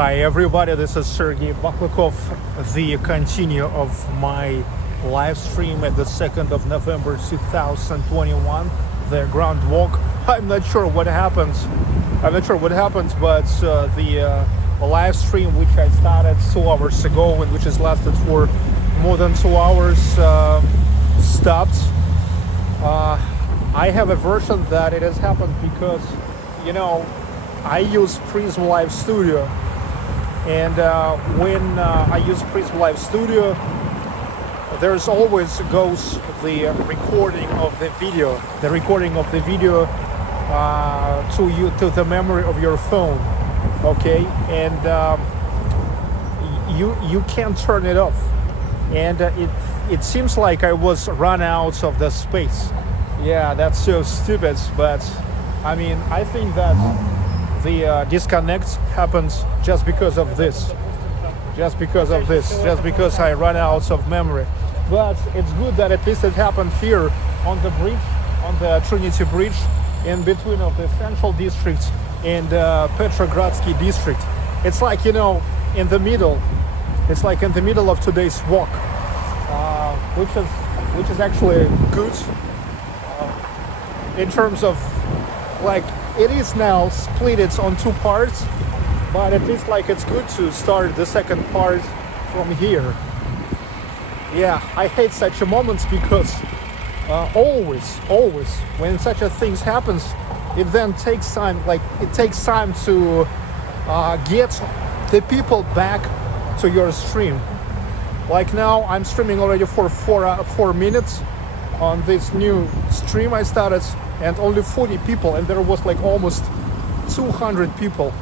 Hi everybody, this is Sergey Baklakov, the continue of my live stream at the 2nd of November 2021, the ground walk. I'm not sure what happens, but the live stream which I started 2 hours ago and which has lasted for more than 2 hours stopped. I have a version that it has happened because, I use Prism Live Studio, and when I use Prism Live Studio, there's always goes the recording of the video, to the memory of your phone, okay, and you can't turn it off, and it seems like I was run out of the space. Yeah, that's so stupid, but I mean, I think that the disconnect happens just because of this, just because I run out of memory. But it's good that at least it happened here on the bridge, on the Trinity Bridge, in between of the Central District and Petrograd Ski District. It's like, in the middle. It's like in the middle of today's walk, which is actually good in terms of, like, it is now split on 2 parts, but at least like it's good to start the second part from here. Yeah, I hate such a moments because always when such a things happens, it then takes time. Like, it takes time to get the people back to your stream. Like now, I'm streaming already for 4 minutes on this new stream I started, and only 40 people, and there was like almost 200 people.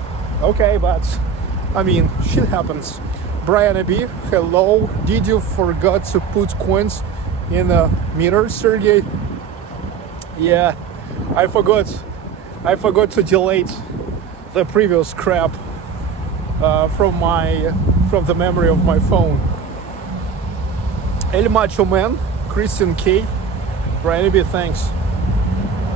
Okay, but I mean, shit happens. Brian B, hello. Did you forgot to put coins in a meter, Sergey? Yeah, I forgot to delete the previous crap from the memory of my phone. El Macho Man, Christian K, Brian B, thanks.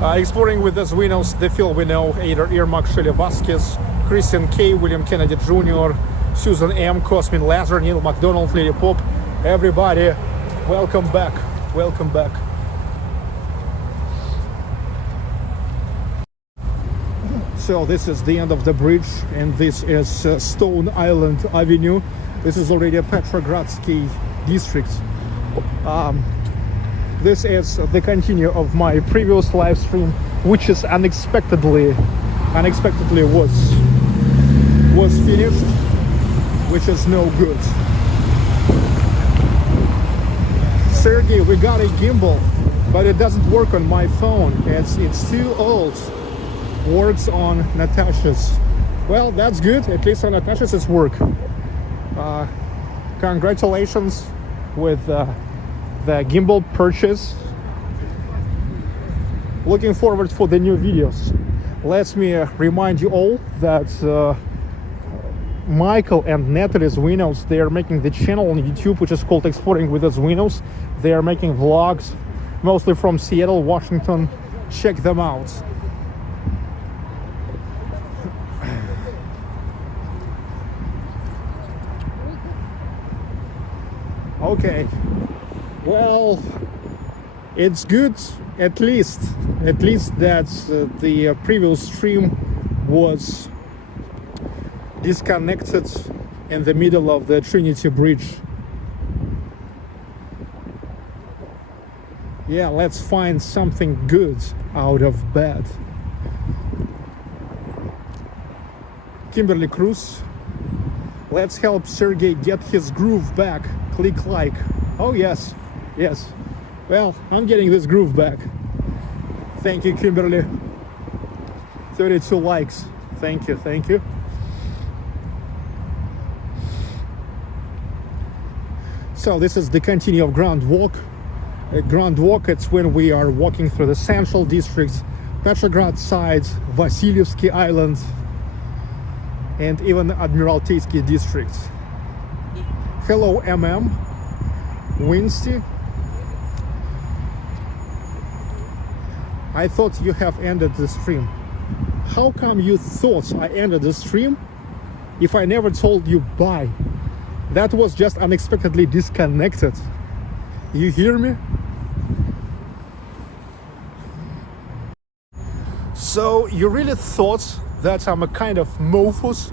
Exploring with the Zwinos, the Phil we know, Ader Irmak, Shelly Vasquez, Christian K, William Kennedy Jr., Susan M, Cosmin Lazar, Neil McDonald, Lady Pop, everybody, welcome back. So this is the end of the bridge, and this is Stone Island Avenue. This is already a Petrograd Ski District. This is the continue of my previous live stream, which is unexpectedly was finished, which is no good. Sergey, we got a gimbal, but it doesn't work on my phone. It's too old. Works on Natasha's. Well, that's good. At least on Natasha's it's work. Congratulations with the gimbal purchase. Looking forward for the new videos. Let me remind you all that Michael and Natalie Zwinos, they are making the channel on YouTube which is called Exploring with the Zwinos. They are making vlogs mostly from Seattle, Washington. Check them out. Okay, well, it's good at least that the previous stream was disconnected in the middle of the Trinity Bridge. Yeah, let's find something good out of bad. Kimberly Cruz, let's help Sergey get his groove back. Click like. Oh yes. Well, I'm getting this groove back. Thank you, Kimberly. 32 likes. Thank you. So this is the continue of ground walk. Ground walk, it's when we are walking through the Central District, Petrograd side, Vasilyevsky Island, and even Admiralteisky District. Hello, MM. Winsty. I thought you have ended the stream. How come you thought I ended the stream if I never told you bye. That was just unexpectedly disconnected. You hear me? So you really thought that I'm a kind of mofus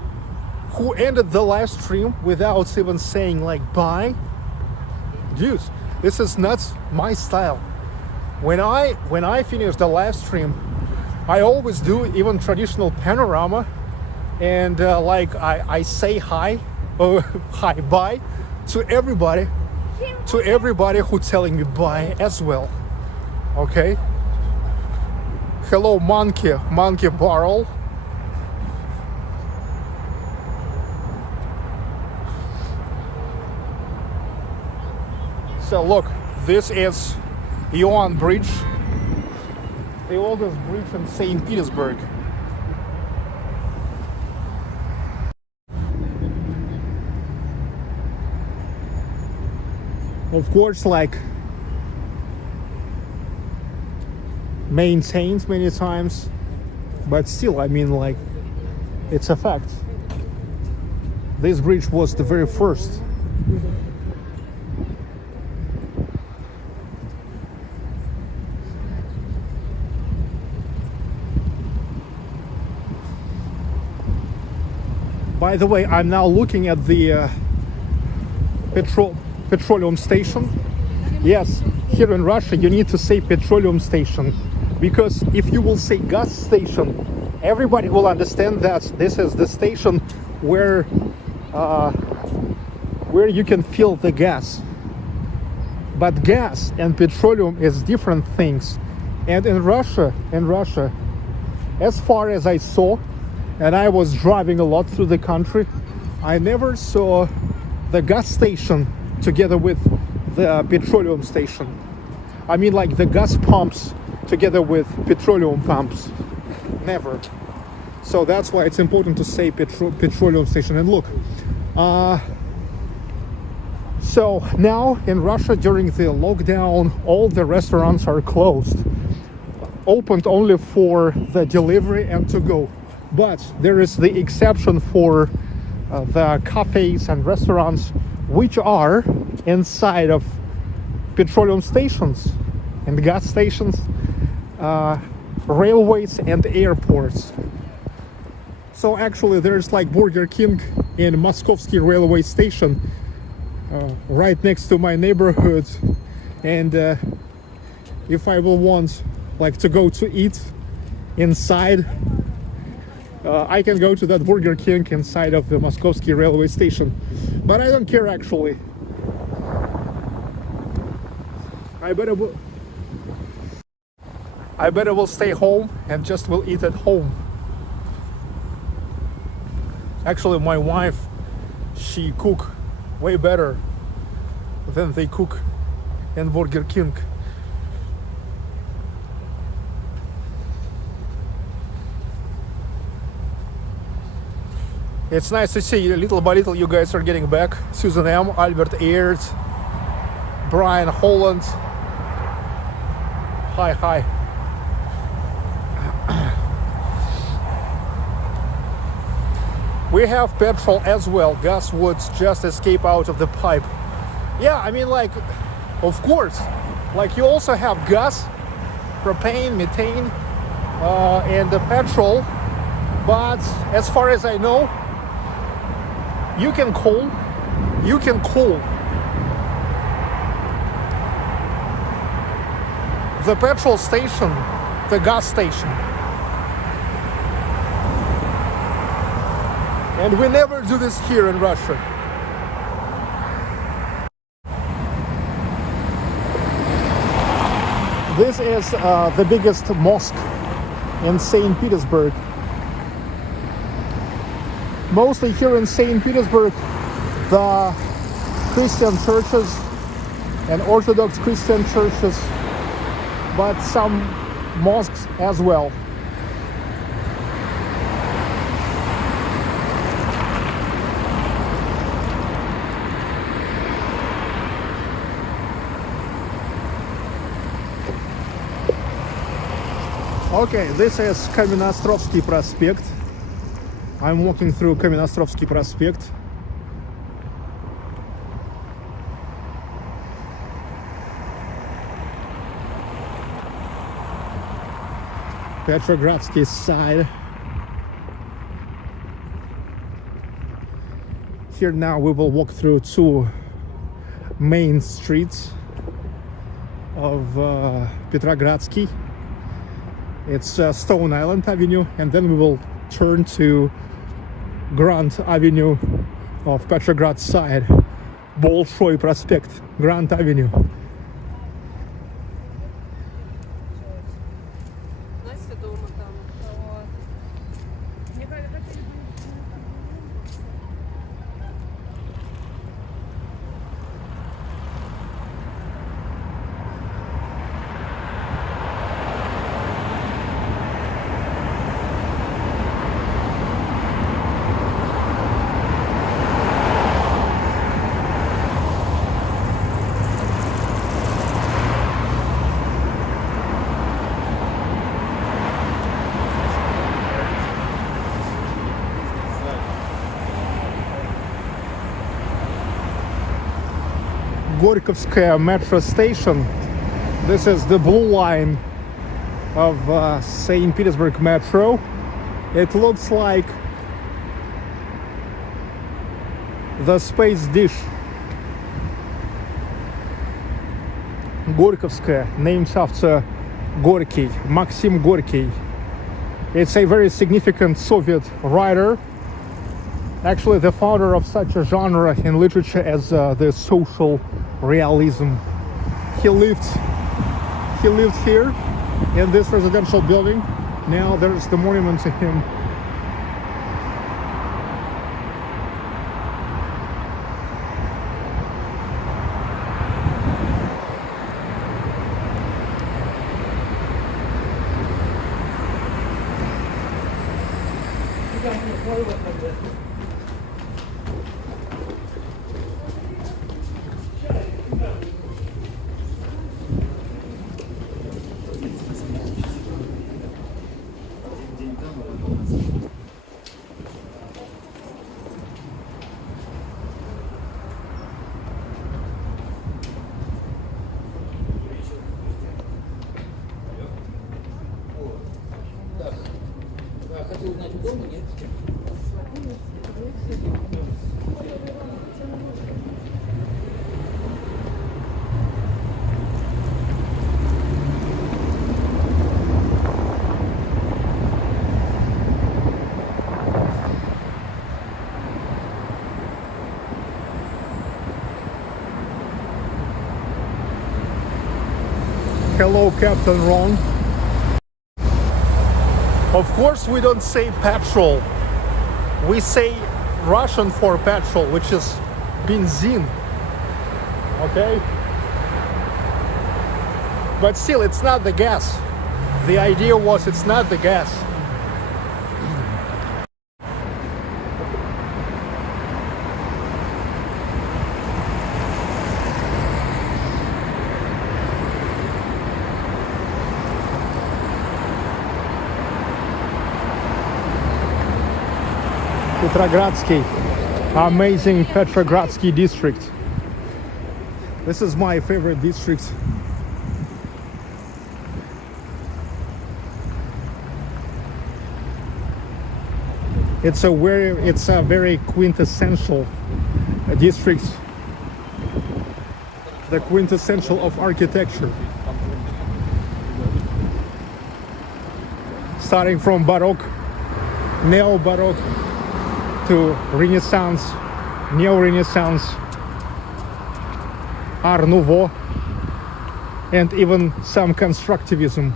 who ended the live stream without even saying like bye? Dude, this is not my style. When I finish the live stream, I always do even traditional panorama, and like I say hi or hi bye to everybody who's telling me bye as well. Okay? Hello monkey barrel. So look, this is Ion Bridge, the oldest bridge in St Petersburg. Of course, like maintained many times, but still, I mean, like, it's a fact. This bridge was the very first. By the way, I'm now looking at the petroleum station. Yes, here in Russia you need to say petroleum station, because if you will say gas station, everybody will understand that this is the station where you can fill the gas. But gas and petroleum is different things. And in Russia, as far as I saw, and I was driving a lot through the country, I never saw the gas station together with the petroleum station. I mean, like the gas pumps together with petroleum pumps. Never. So that's why it's important to say petroleum station. And look, so now in Russia during the lockdown, all the restaurants are closed, opened only for the delivery and to go. But there is the exception for the cafes and restaurants which are inside of petroleum stations and gas stations, railways and airports. So actually there's like Burger King in Moskovsky railway station right next to my neighborhood, and if I will want like to go to eat inside, I can go to that Burger King inside of the Moskovsky railway station. But I don't care actually. I better will stay home and just will eat at home. Actually, my wife, she cook way better than they cook in Burger King. It's nice to see little by little you guys are getting back. Susan M, Albert Ayers, Brian Holland. Hi. We have petrol as well. Gas would just escape out of the pipe. Yeah, I mean, like, of course. Like, you also have gas, propane, methane, and the petrol. But as far as I know, you can call the petrol station the gas station. And we never do this here in Russia. This is the biggest mosque in St. Petersburg. Mostly here in St. Petersburg, the Christian churches and Orthodox Christian churches, but some mosques as well. Okay, this is Admiralteisky Prospekt. I'm walking through Vasilastrovsky Prospekt. Petrogradsky side. Here now we will walk through two main streets of Petrogradsky. It's Stone Island Avenue, and then we will turn to Grand Avenue of Petrograd side, Bolshoi Prospekt, Grand Avenue. Gorkovskaya metro station. This is the blue line of St Petersburg metro. It looks like the space dish. Gorkovskaya, named after Gorky, Maxim Gorky. It's a very significant Soviet writer, actually the founder of such a genre in literature as the social realism. He lived here in this residential building. Now there's the monument to him. Hello, Captain Ron. Of course, we don't say petrol. We say Russian for petrol, which is benzin. Okay? But still, it's not the gas. The idea was it's not the gas. Petrogradsky, amazing Petrograd Ski District. This is my favorite district. It's a very quintessential district, the quintessential of architecture. Starting from Baroque, Neo-Baroque, to Renaissance, Neo-Renaissance, Art Nouveau, and even some constructivism.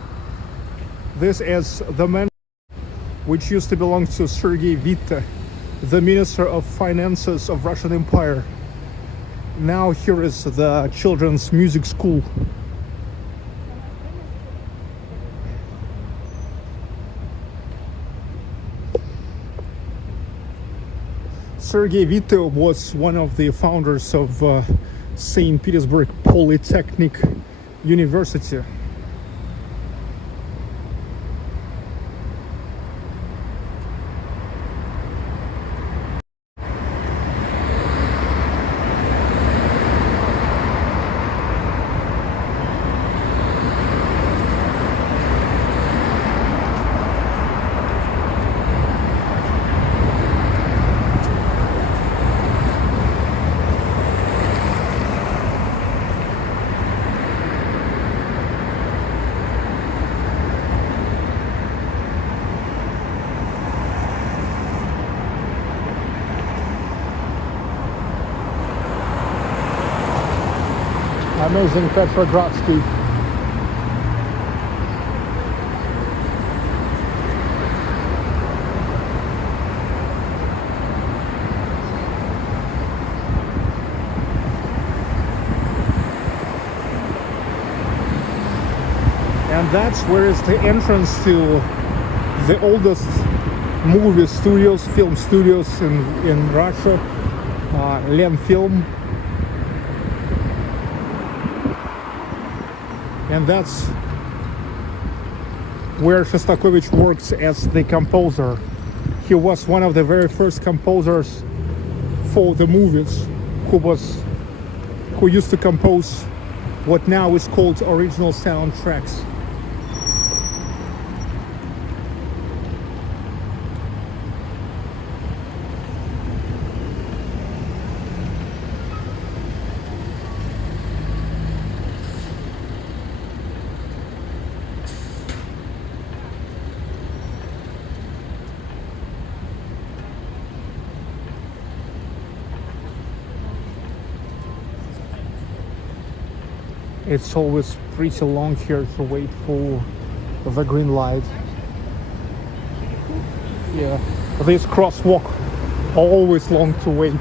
This is the mansion which used to belong to Sergei Witte, the Minister of Finances of Russian Empire. Now here is the children's music school. Sergei Witte was one of the founders of St. Petersburg Polytechnic University. amazing Petrograd Ski. And that's where is the entrance to the oldest movie studios, film studios in Russia, Lemfilm. And that's where Shostakovich works as the composer. He was one of the very first composers for the movies, who used to compose what now is called original soundtracks. It's always pretty long here to wait for the green light. Yeah, this crosswalk always long to wait.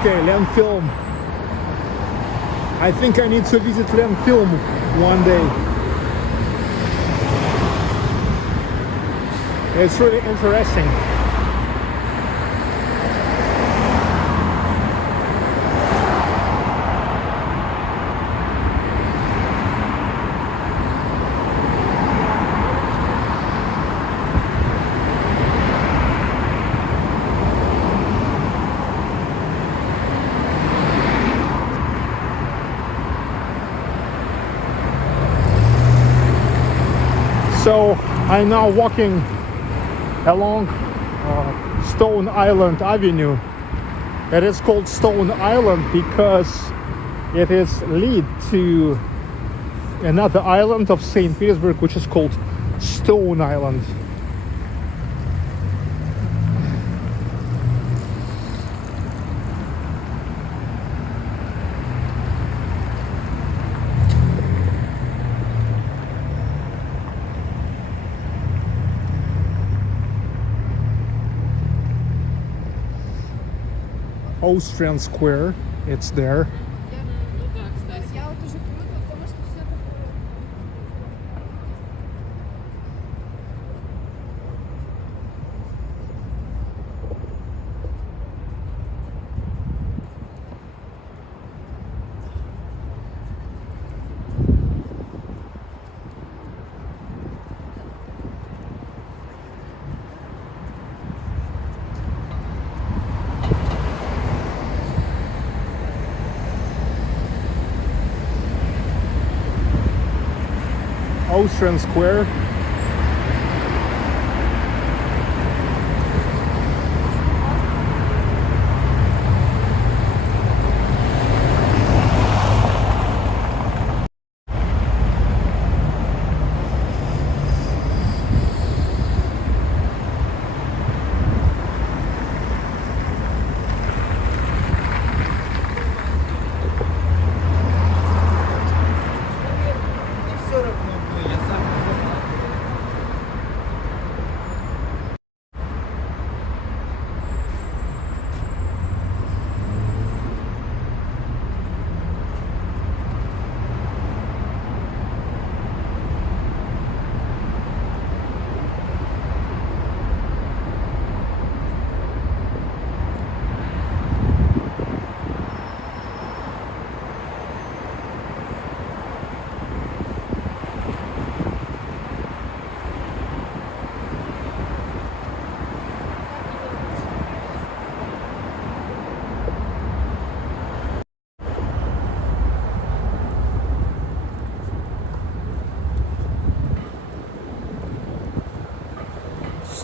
Okay, Lemfilm. I think I need to visit Lemfilm one day. It's really interesting. So I'm now walking along Stone Island Avenue. It is called Stone Island because it is lead to another island of St. Petersburg, which is called Stone Island. Austrian Square, it's there. Austrian Square.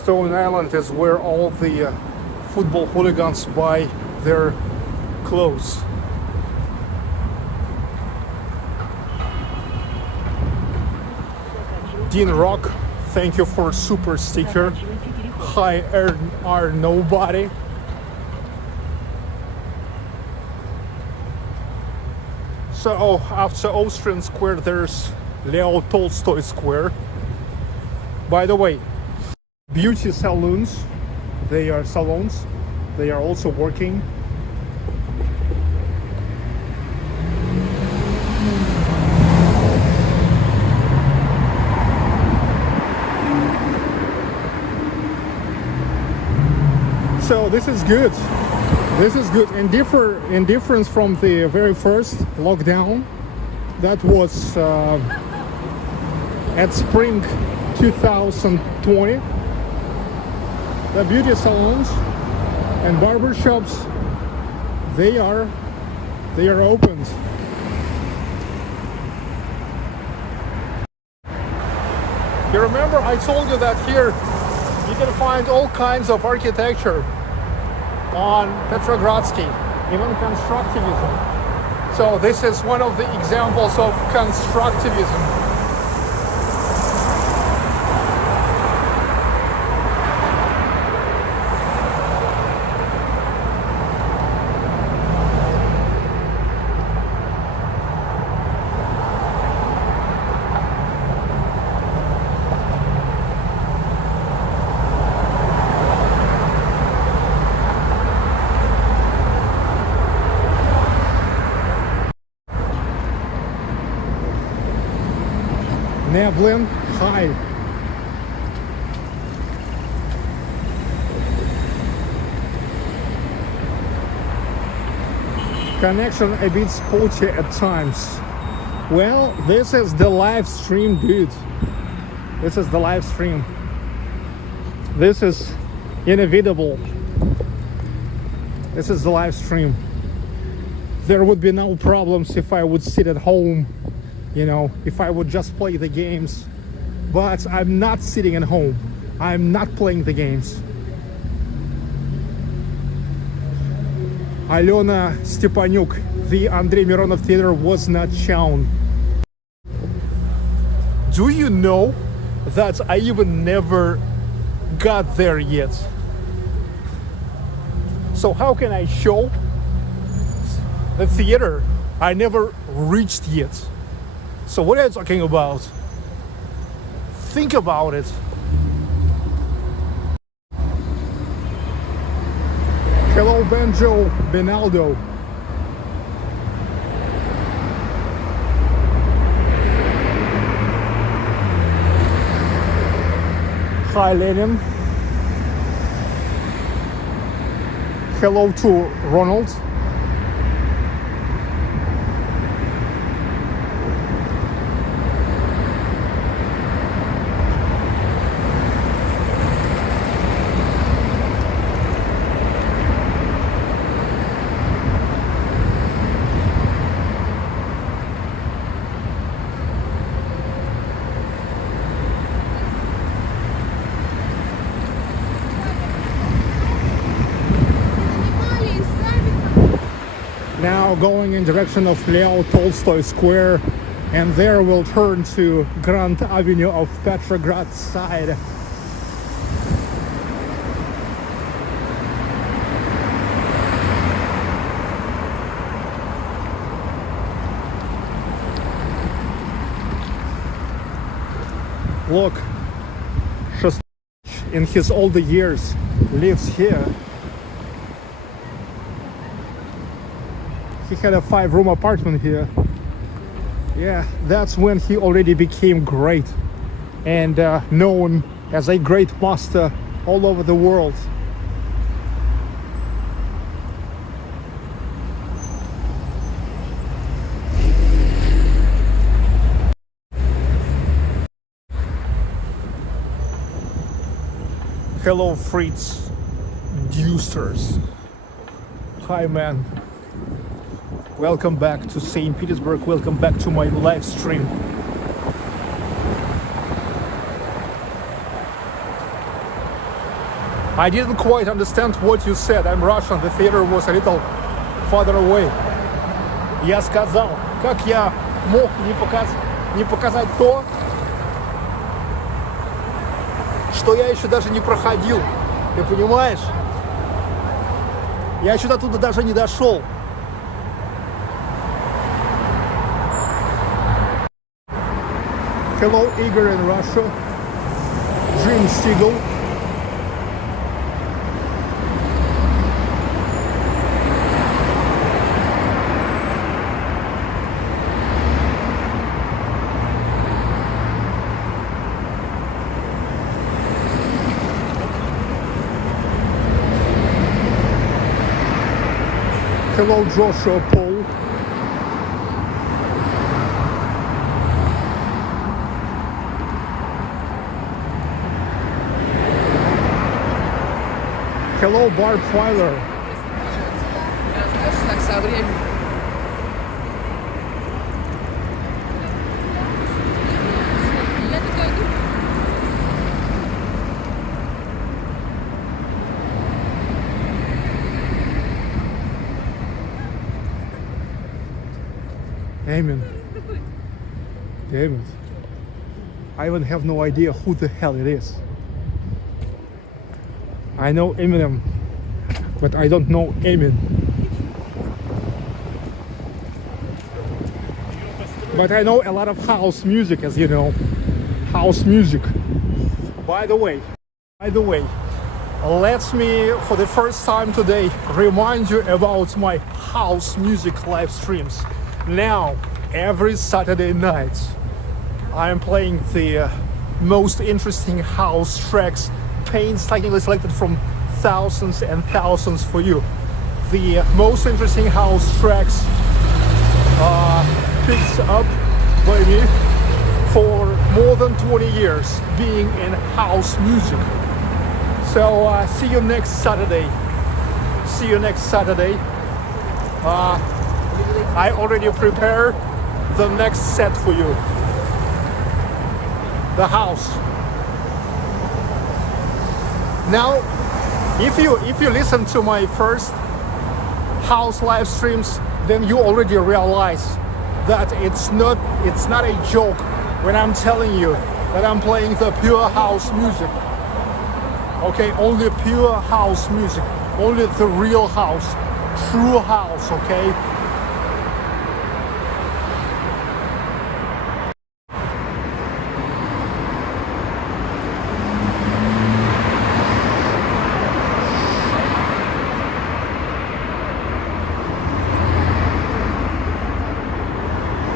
Stone Island is where all the football hooligans buy their clothes. Dean Rock, thank you for super sticker. Hi, are nobody. So after Austrian Square, there's Leo Tolstoy Square. By the way, beauty salons, they are also working. So this is good. This is good. In difference from the very first lockdown, that was at spring 2020. The beauty salons and barber shops, they are opened. You remember I told you that here you can find all kinds of architecture on Petrogradsky, even constructivism. So this is one of the examples of constructivism. Nevlin, hi. Connection a bit spotty at times. Well, this is the live stream, dude. This is the live stream. This is inevitable. This is the live stream. There would be no problems if I would sit at home, you know, if I would just play the games. But I'm not sitting at home. I'm not playing the games. Alena Stepanuk, the Andrei Mironov Theater was not shown. Do you know that I even never got there yet? So how can I show the theater I never reached yet? So what are you talking about? Think about it. Hello, Benjo Benaldo. Hi, Lenin. Hello to Ronald. Now going in direction of Leo Tolstoy Square, and there we'll turn to Grand Avenue of Petrograd side. Look, Shostakovich in his older years lives here. He had a 5-room apartment here. Yeah, that's when he already became great and known as a great master all over the world. Hello, Fritz Dusters. Hi, man. Welcome back to St. Petersburg. Welcome back to my live stream. I didn't quite understand what you said. I'm Russian. The theater was a little farther away. Я сказал, как я мог не показать то, что я еще даже не проходил. Ты понимаешь? Я еще до туда даже не дошел. Hello, Igor in Russia. Dream Stigl. Hello, Joshua Paul. Hello, Barb Filer. Amen. Damn it. I even have no idea who the hell it is. I know Eminem, but I don't know Emin. But I know a lot of house music, as you know. House music. By the way, let me, for the first time today, remind you about my house music live streams. Now, every Saturday night, I am playing the most interesting house tracks, painstakingly selected from thousands and thousands for you. The most interesting house tracks picked up by me for more than 20 years being in house music. So see you next Saturday. See you next Saturday. I already prepared the next set for you. The house. Now, if you listen to my first house live streams, then you already realize that it's not a joke when I'm telling you that I'm playing the pure house music. Okay, only pure house music, only the real house, true house, okay?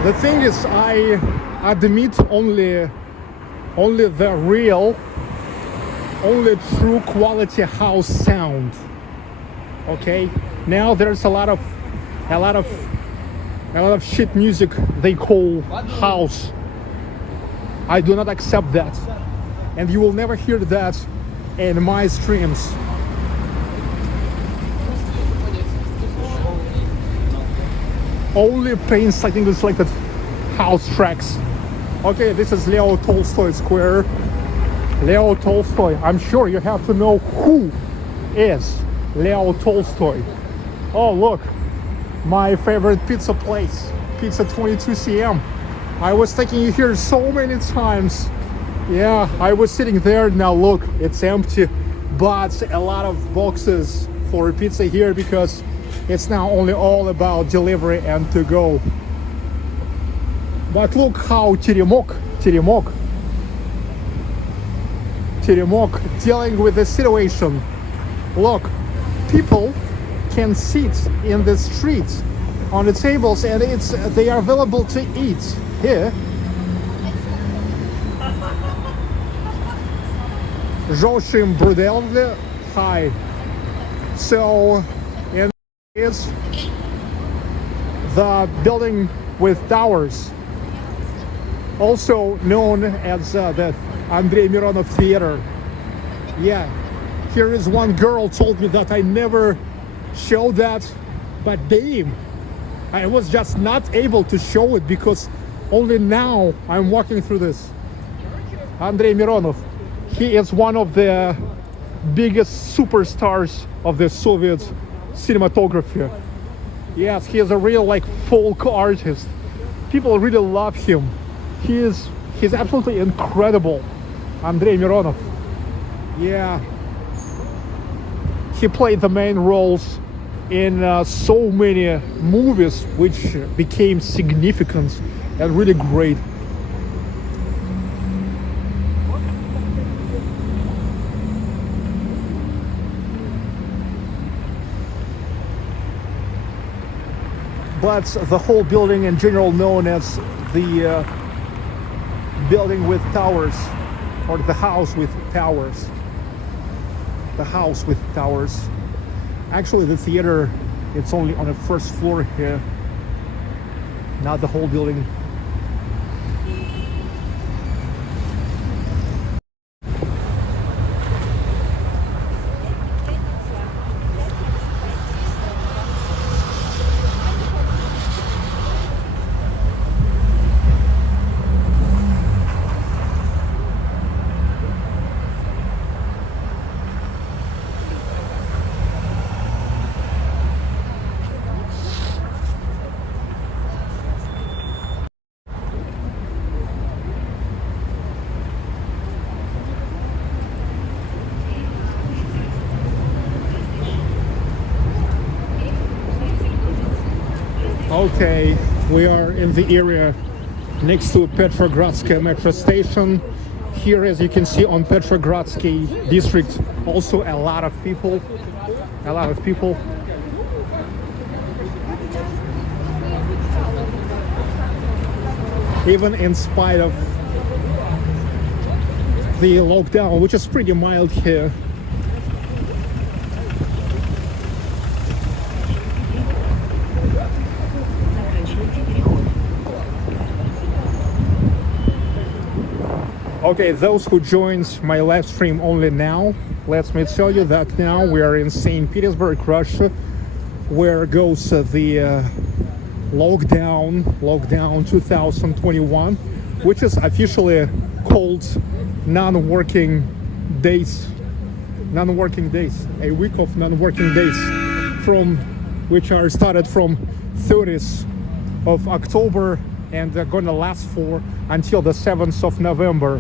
The thing is, I admit only the real, only true quality house sound. Okay, now there's a lot of shit music they call house. I do not accept that, and you will never hear that in my streams. Only painstakingly selected house tracks. Okay, this is Leo Tolstoy Square. Leo Tolstoy. I'm sure you have to know who is Leo Tolstoy. Oh, look, my favorite pizza place, Pizza 22cm. I was taking you here so many times. Yeah, I was sitting there. Now look, it's empty, but a lot of boxes for pizza here because it's now only all about delivery and to go. But look how Teремок dealing with the situation. Look, people can sit in the streets on the tables and they are available to eat here. Joshim Brudelli, hi. So, and it's the building with towers, also known as the Andrei Mironov Theater. Yeah, here is one girl told me that I never showed that, but damn, I was just not able to show it because only now I'm walking through this. Andrei Mironov, he is one of the biggest superstars of the Soviet cinematography. Yes, he is a real like folk artist. People really love him. He's absolutely incredible. Andrei Mironov. Yeah. He played the main roles in so many movies which became significant and really great. But the whole building in general known as the building with towers, or the house with towers. The house with towers. Actually, the theater, it's only on the first floor here, not the whole building. Okay, we are in the area next to Petrogradsky metro station. Here, as you can see, on Petrograd Ski District, also a lot of people. Even in spite of the lockdown, which is pretty mild here. Okay, those who joined my live stream only now, let me tell you that now we are in St. Petersburg, Russia, where goes the lockdown 2021, which is officially called non-working days, a week of non-working days, from which are started from 30th of October and they're gonna last for until the 7th of November.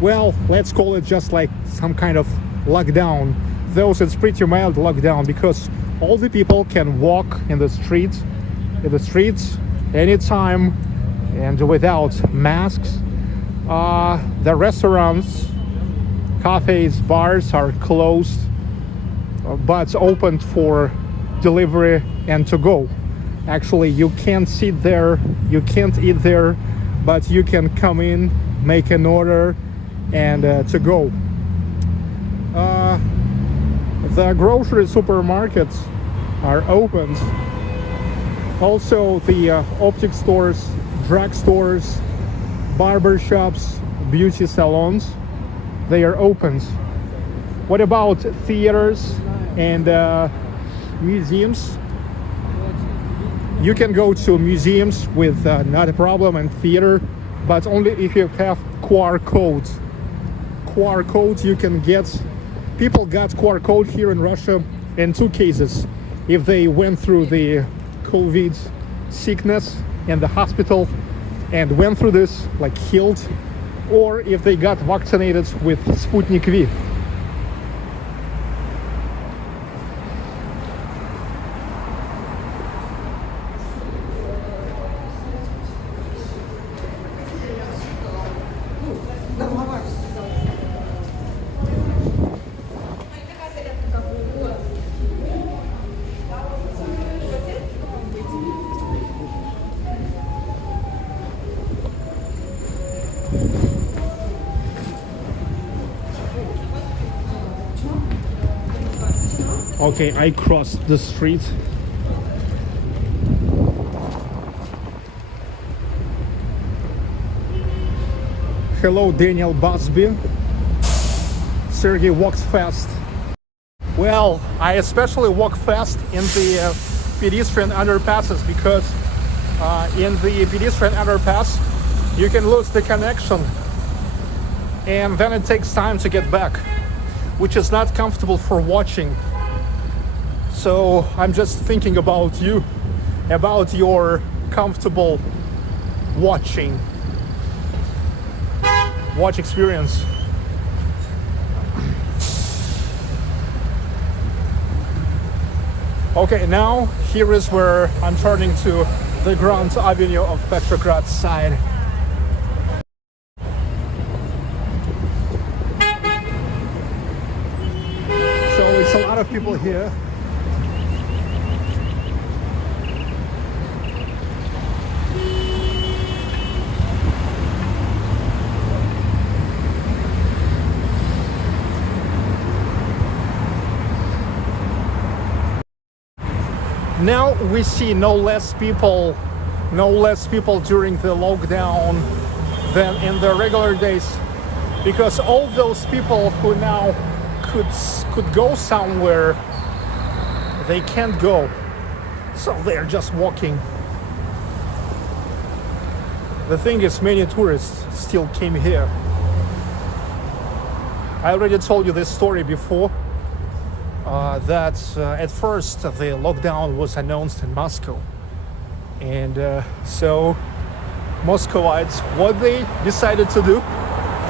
Well, let's call it just like some kind of lockdown. Though it's pretty mild lockdown because all the people can walk in the streets anytime and without masks. The restaurants, cafes, bars are closed, but open for delivery and to go. Actually, you can't sit there, you can't eat there, but you can come in, make an order, and to go. The grocery supermarkets are open. Also, the optic stores, drug stores, barber shops, beauty salons, they are open. What about theaters and museums? You can go to museums with not a problem, and theater, but only if you have QR codes. QR codes you can get. People got QR code here in Russia in two cases: if they went through the COVID sickness in the hospital and went through this, like healed, or if they got vaccinated with Sputnik V. Okay, I crossed the street. Hello, Daniel Busby. Sergey walks fast. Well, I especially walk fast in the pedestrian underpasses because in the pedestrian underpass you can lose the connection and then it takes time to get back, which is not comfortable for watching. So I'm just thinking about you, about your comfortable watching. watch experience. Okay, now here is where I'm turning to the Grand Avenue of Petrograd side. So it's a lot of people here. Now we see no less people during the lockdown than in the regular days, because all those people who now could go somewhere, they can't go, so they're just walking. The thing is, many tourists still came here. I already told you this story before. That at first the lockdown was announced in Moscow, and so Moscovites, what they decided to do?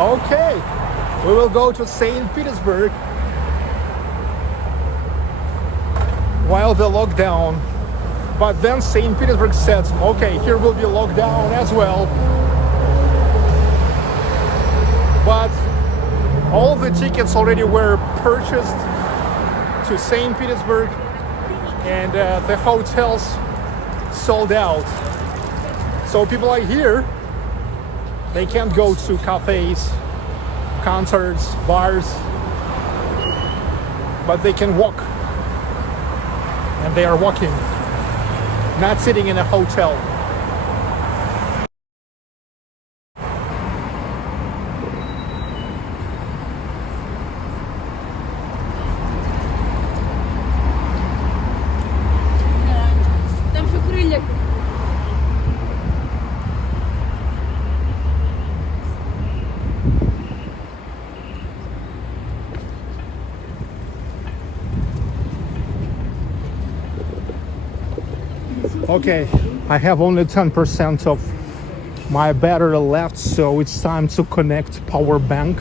Okay, we will go to St Petersburg while the lockdown. But then St Petersburg said, okay, here will be lockdown as well. But all the tickets already were purchased to St. Petersburg, and the hotels sold out. So people are here, they can't go to cafes, concerts, bars, but they can walk. And they are walking, not sitting in a hotel. Okay, I have only 10% of my battery left, so it's time to connect power bank.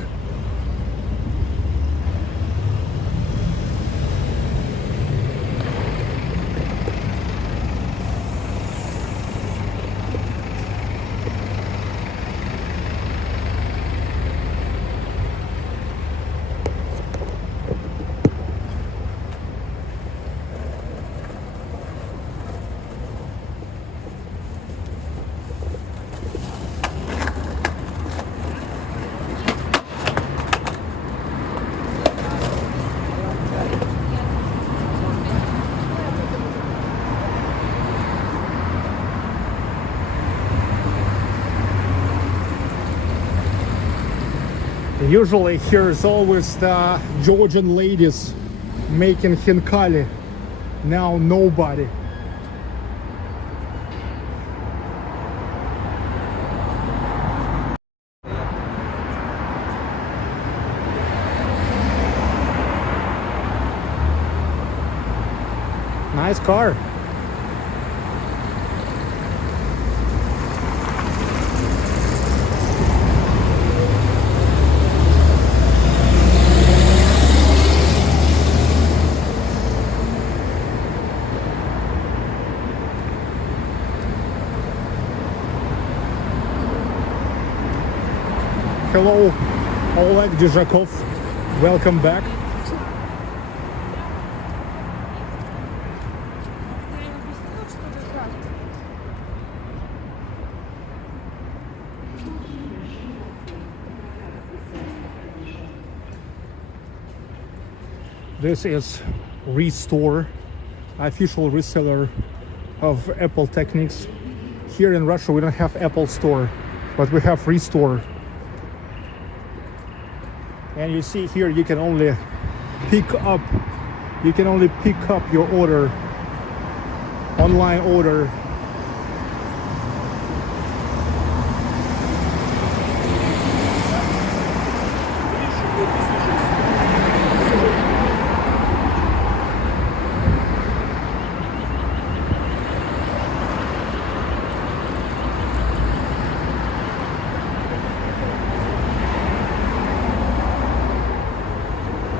Usually here's always the Georgian ladies making khinkali. Now nobody. Nice car. Hello, Oleg Dzhakov. Welcome back. This is Restore, official reseller of Apple Techniques. Here in Russia we don't have Apple Store, but we have Restore. And you see here you can only pick up your order, online order.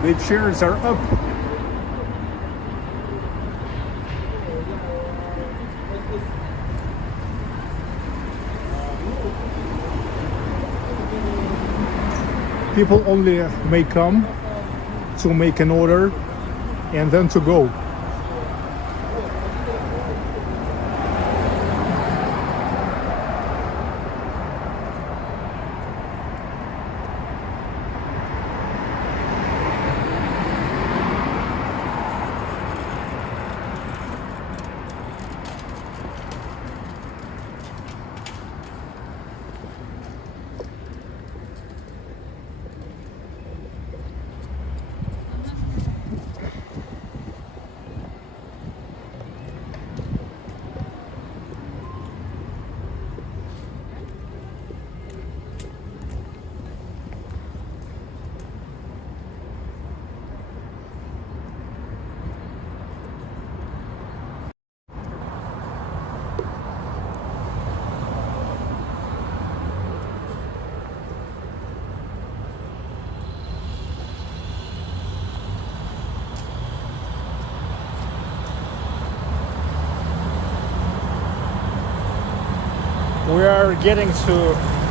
The chairs are up. People only may come to make an order and then to go.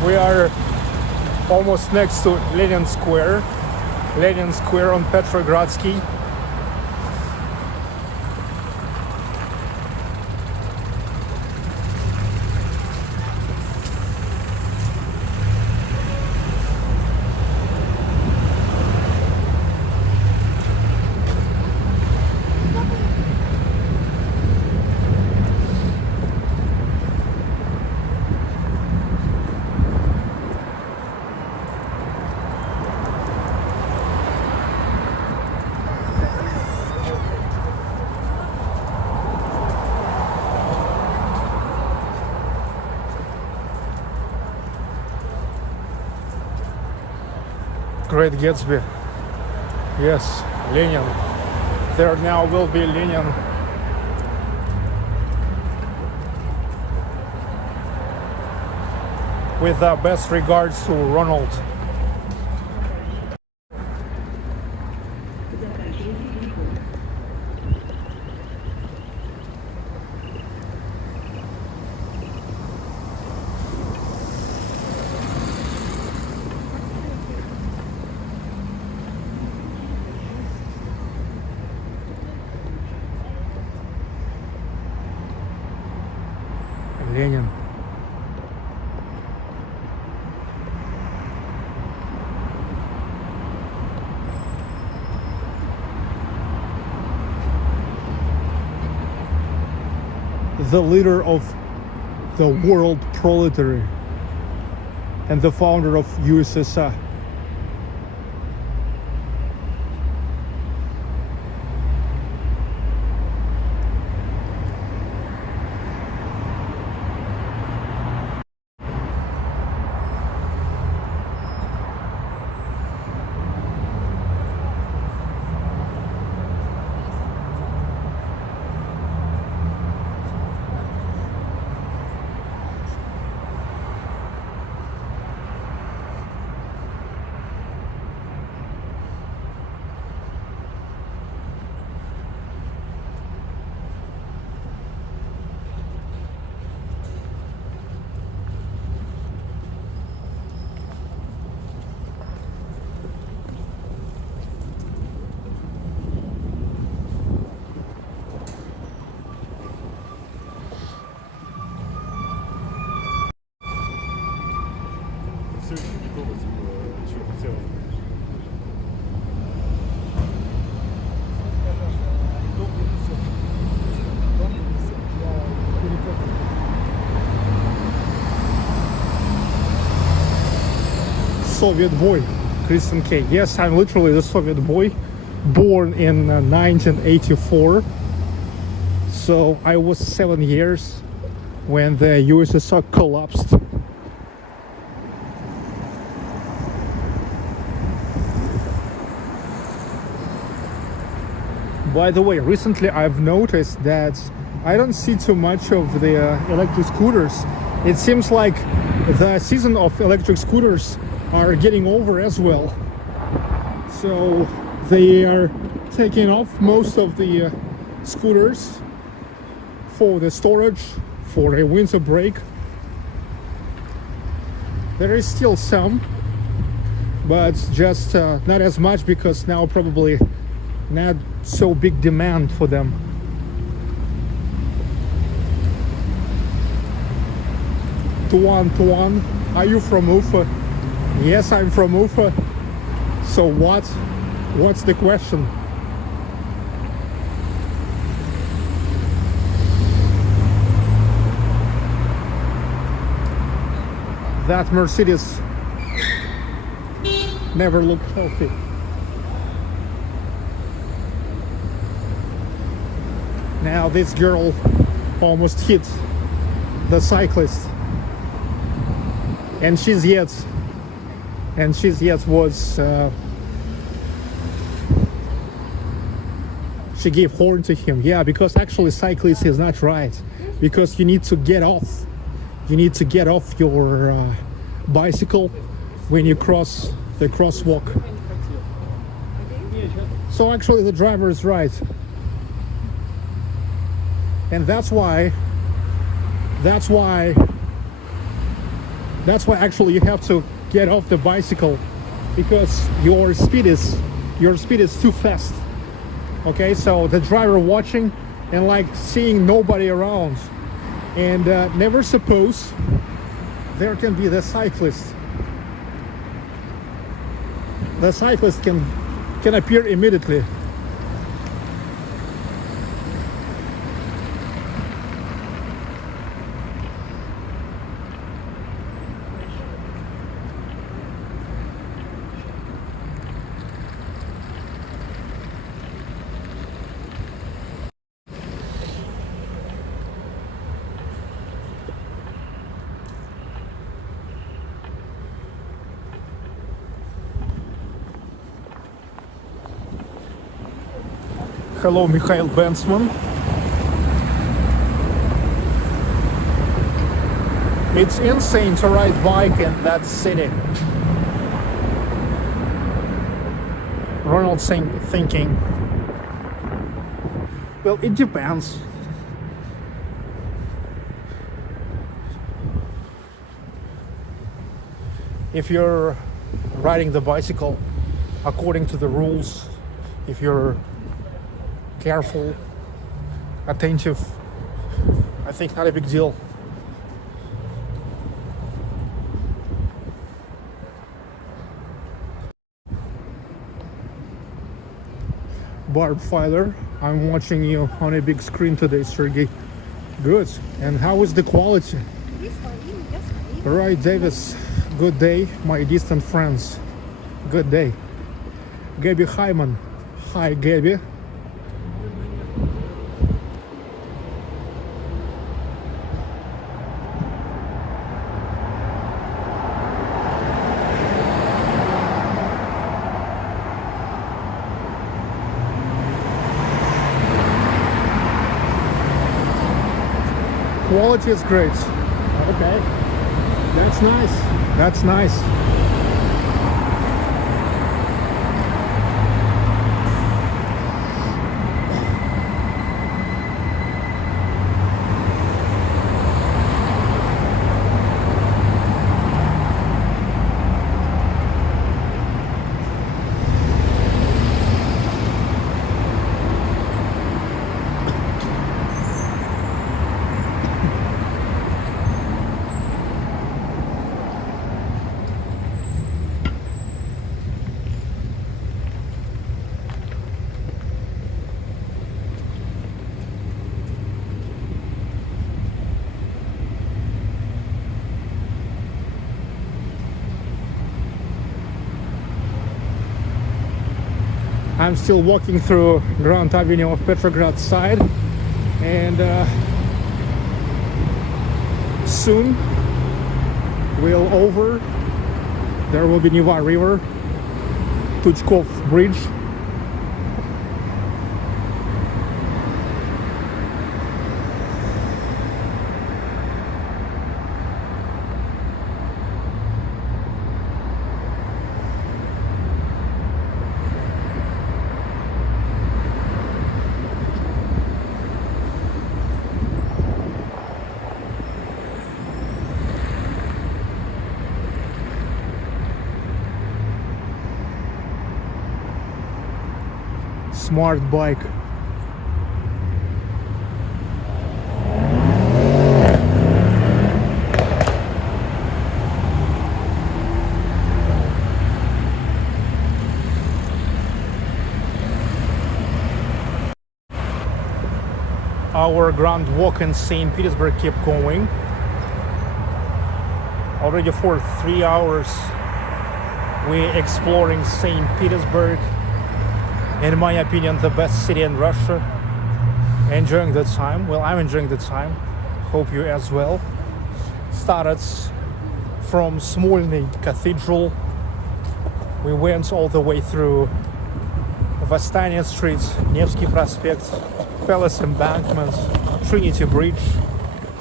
We are almost next to Lenin Square on Petrograd Ski. Great Gatsby. Yes, Lenin. There now will be Lenin. With best regards to Ronald. Lenin. The leader of the world proletariat and the founder of USSR. Soviet boy, Christian K. Yes, I'm literally the Soviet boy, born in 1984. So I was 7 years when the USSR collapsed. By the way, recently I've noticed that I don't see too much of the electric scooters. It seems like the season of electric scooters are getting over as well. So They are taking off most of the scooters for the storage for a winter break. There is still some, but just not as much, because now probably not so big demand for them. Tuan, are you from Ufa? Yes, I'm from Ufa. So what's the question? That Mercedes never looked healthy. Now this girl almost hit the cyclist, and she's yet was she gave horn to him. Yeah, because actually cyclist is not right, because you need to get off. You need to get off your bicycle when you cross the crosswalk. So actually the driver is right. And that's why actually you have to get off the bicycle, because your speed is too fast. Okay, so the driver watching and like seeing nobody around, and never suppose there can be the cyclist. The cyclist can appear immediately. Hello, Mikhail Bensman. It's insane to ride bike in that city. Ronald thinking, well, it depends. If you're riding the bicycle according to the rules, if you're careful, attentive, I think not a big deal. Barb Filer, I'm watching you on a big screen today, Sergey. Good. And how is the quality? Right, Davis. Good day, my distant friends. Good day. Gabby Hyman. Hi, Gabby. Quality is great. Okay, that's nice. That's nice. I'm still walking through Grand Avenue of Petrograd side, and soon we'll over. There will be Neva River, Tuchkov Bridge. smart bike. Our grand walk in St. Petersburg kept going. Already for 3 hours we're exploring St. Petersburg. In my opinion, the best city in Russia. Enjoying the time. Well, I'm enjoying the time. Hope you as well. Started from Smolny Cathedral. We went all the way through Vastania Street, Nevsky Prospekt, Palace Embankment, Trinity Bridge,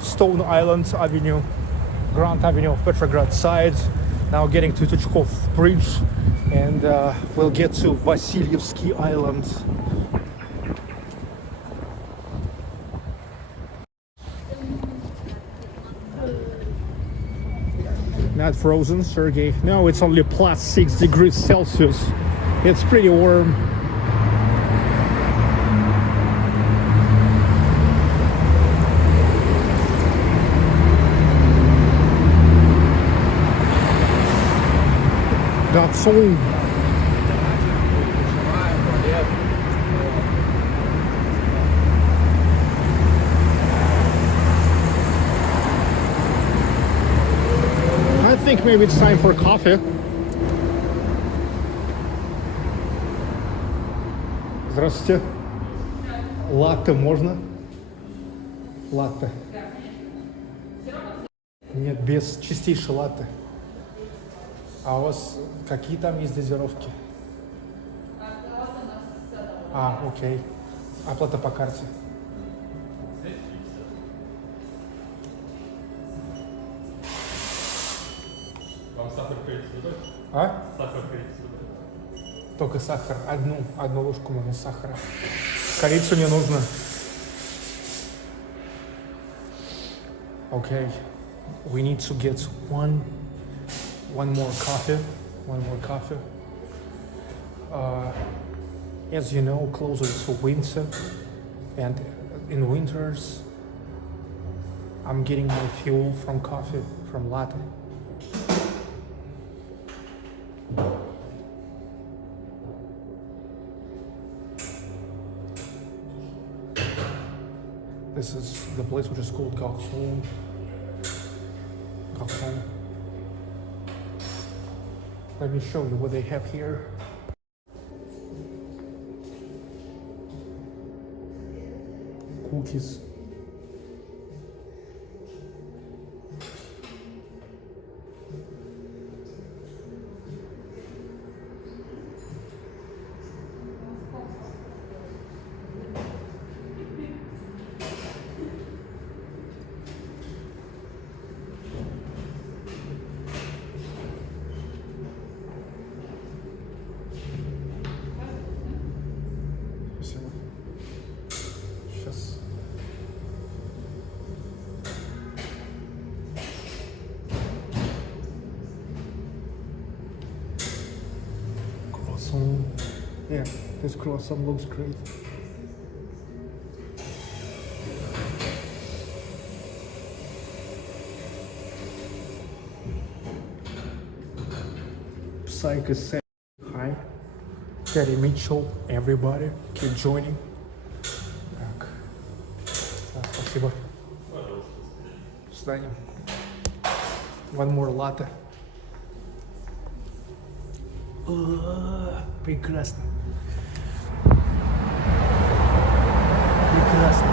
Stone Island Avenue, Grand Avenue of Petrograd side. Now getting to Tuchkov Bridge, and we'll get to Vasilyevsky Island. Not frozen, Sergey. No, it's only plus 6 degrees Celsius. It's pretty warm. Garçon. I think maybe it's time for coffee. Здравствуйте. Латте можно? Латте. Нет, без чистейшей латте. А у вас какие там есть дозировки? А, окей. Оплата по карте. Вам сахар корицу дать? А? Сахар корицу дать? Только сахар. Одну ложку можно сахара. Корицу не нужно. Okay. We need to get one more coffee. As you know, closer to winter, and in winters I'm getting my fuel from coffee, from latte. This is the place which is called Garçon. Let me show you what they have here. Cookies. Сейчас. Croissant. Yeah, this croissant looks great. Psych is saying hi. Terry Mitchell, everybody, keep joining. Так. Спасибо. Встанем. One more latte. Прекрасно. Прекрасно.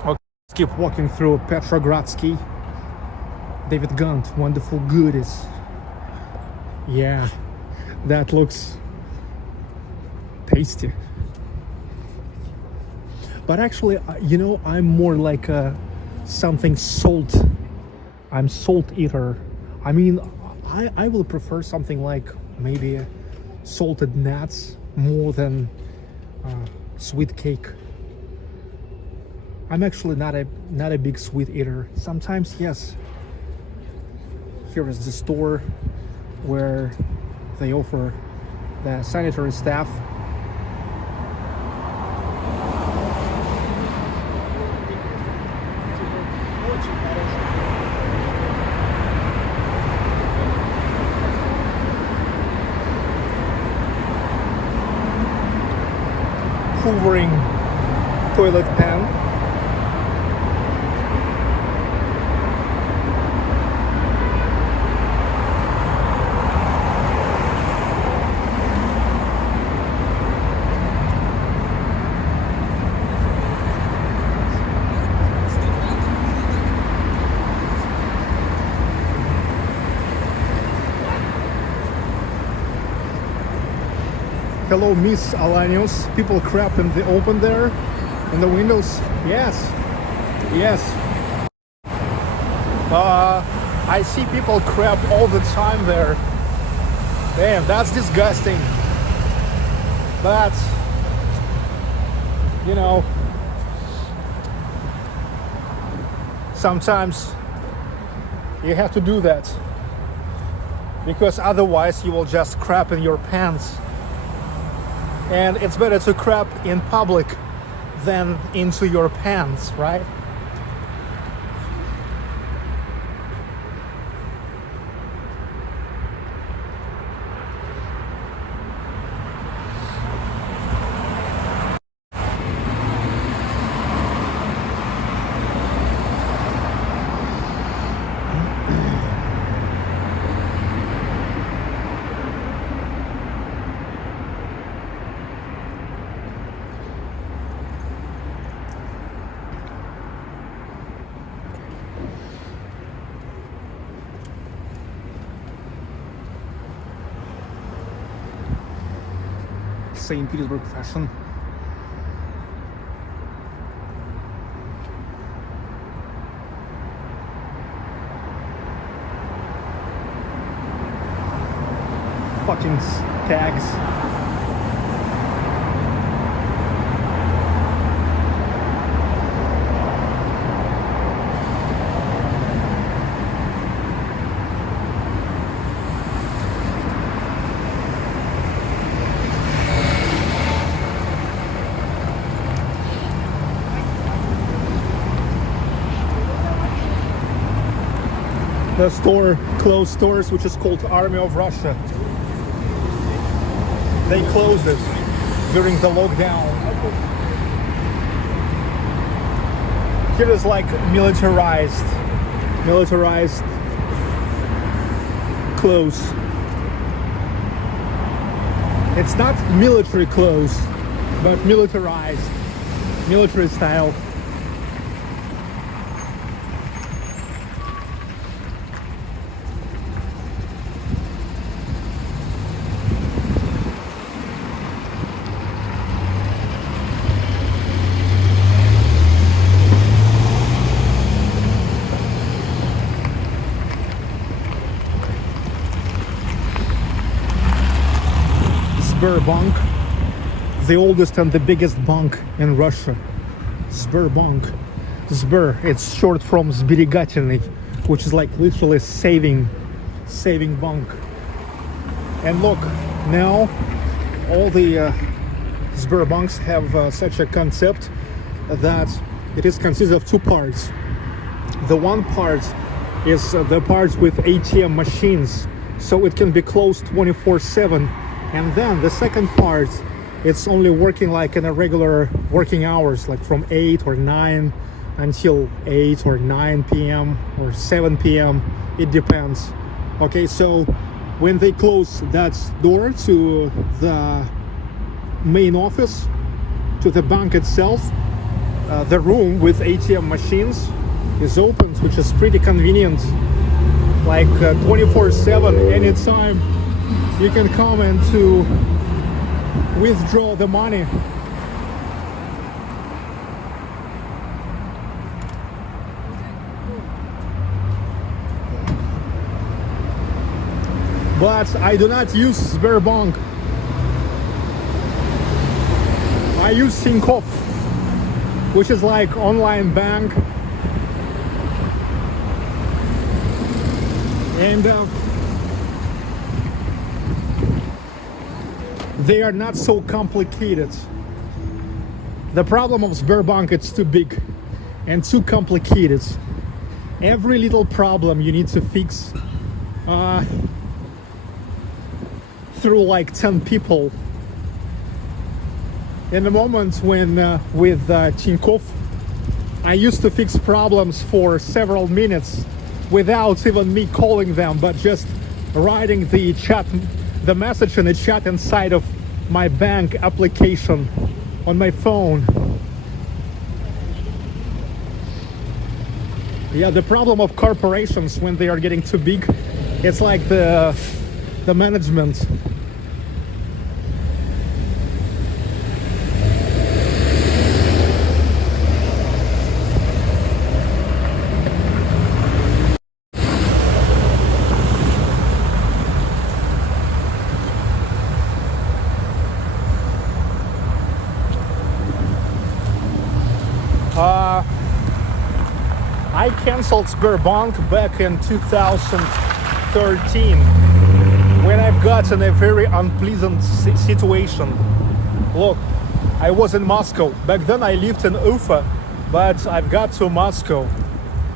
Okay, let's keep walking through Petrograd Ski. David Gunt, wonderful goodies. Yeah, that looks tasty. But actually, you know, I'm more like something salt. I'm salt eater. I mean, I will prefer something like maybe salted nuts more than sweet cake. I'm actually not a big sweet eater. Sometimes, yes. Here is the store where they offer the sanitary staff. Hoovering toilet pan. Hello, Miss Alanios. People crap in the open there, in the windows. Yes, yes. I see people crap all the time there. Damn, that's disgusting. But you know, sometimes you have to do that because otherwise you will just crap in your pants. And it's better to crap in public than into your pants, right? St Petersburg fashion. Fucking tags. The store closed stores, which is called Army of Russia. They closed it during the lockdown. Here is like militarized clothes. It's not military clothes, but militarized, military style. Sberbank, the oldest and the biggest bank in Russia. Sberbank. Sber, it's short from Sberегательный, which is like literally saving bank. And look, now all the Sberbanks have such a concept that it is consisted of two parts. The one part is the part with ATM machines, so it can be closed 24/7. And then the second part, it's only working like in a regular working hours, like from 8 or 9 until 8 or 9 p.m. or 7 p.m. It depends. Okay, so when they close that door to the main office, to the bank itself, the room with ATM machines is open, which is pretty convenient, like 24/7, anytime. You can come in to withdraw the money. But I do not use Sberbank. I use Tinkoff. which is like online bank. And they are not so complicated. The problem of Sberbank, it's too big and too complicated. Every little problem you need to fix through like 10 people. In the moment when with Tinkov, I used to fix problems for several minutes without even me calling them, but just writing the message in the chat inside of my bank application on my phone. Yeah, the problem of corporations when they are getting too big, it's like the management. I canceled Sberbank back in 2013 when I've got in a very unpleasant situation. Look, I was in Moscow. Back then I lived in Ufa, but I've got to Moscow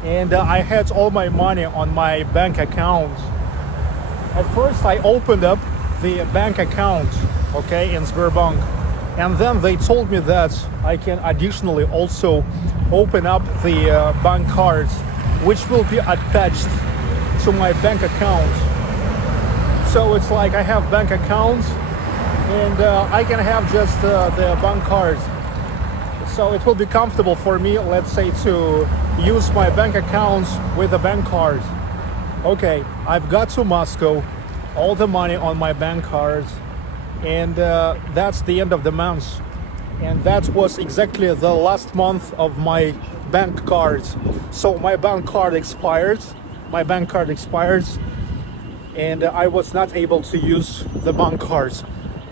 and I had all my money on my bank account. At first I opened up the bank account, okay, in Sberbank. And then they told me that I can additionally also open up the bank cards, which will be attached to my bank account. So it's like I have bank accounts and I can have just the bank cards. So it will be comfortable for me, let's say, to use my bank accounts with the bank cards. Okay, I've got to Moscow, all the money on my bank cards. And that's the end of the month, and that was exactly the last month of my bank cards. So my bank card expires, and I was not able to use the bank cards.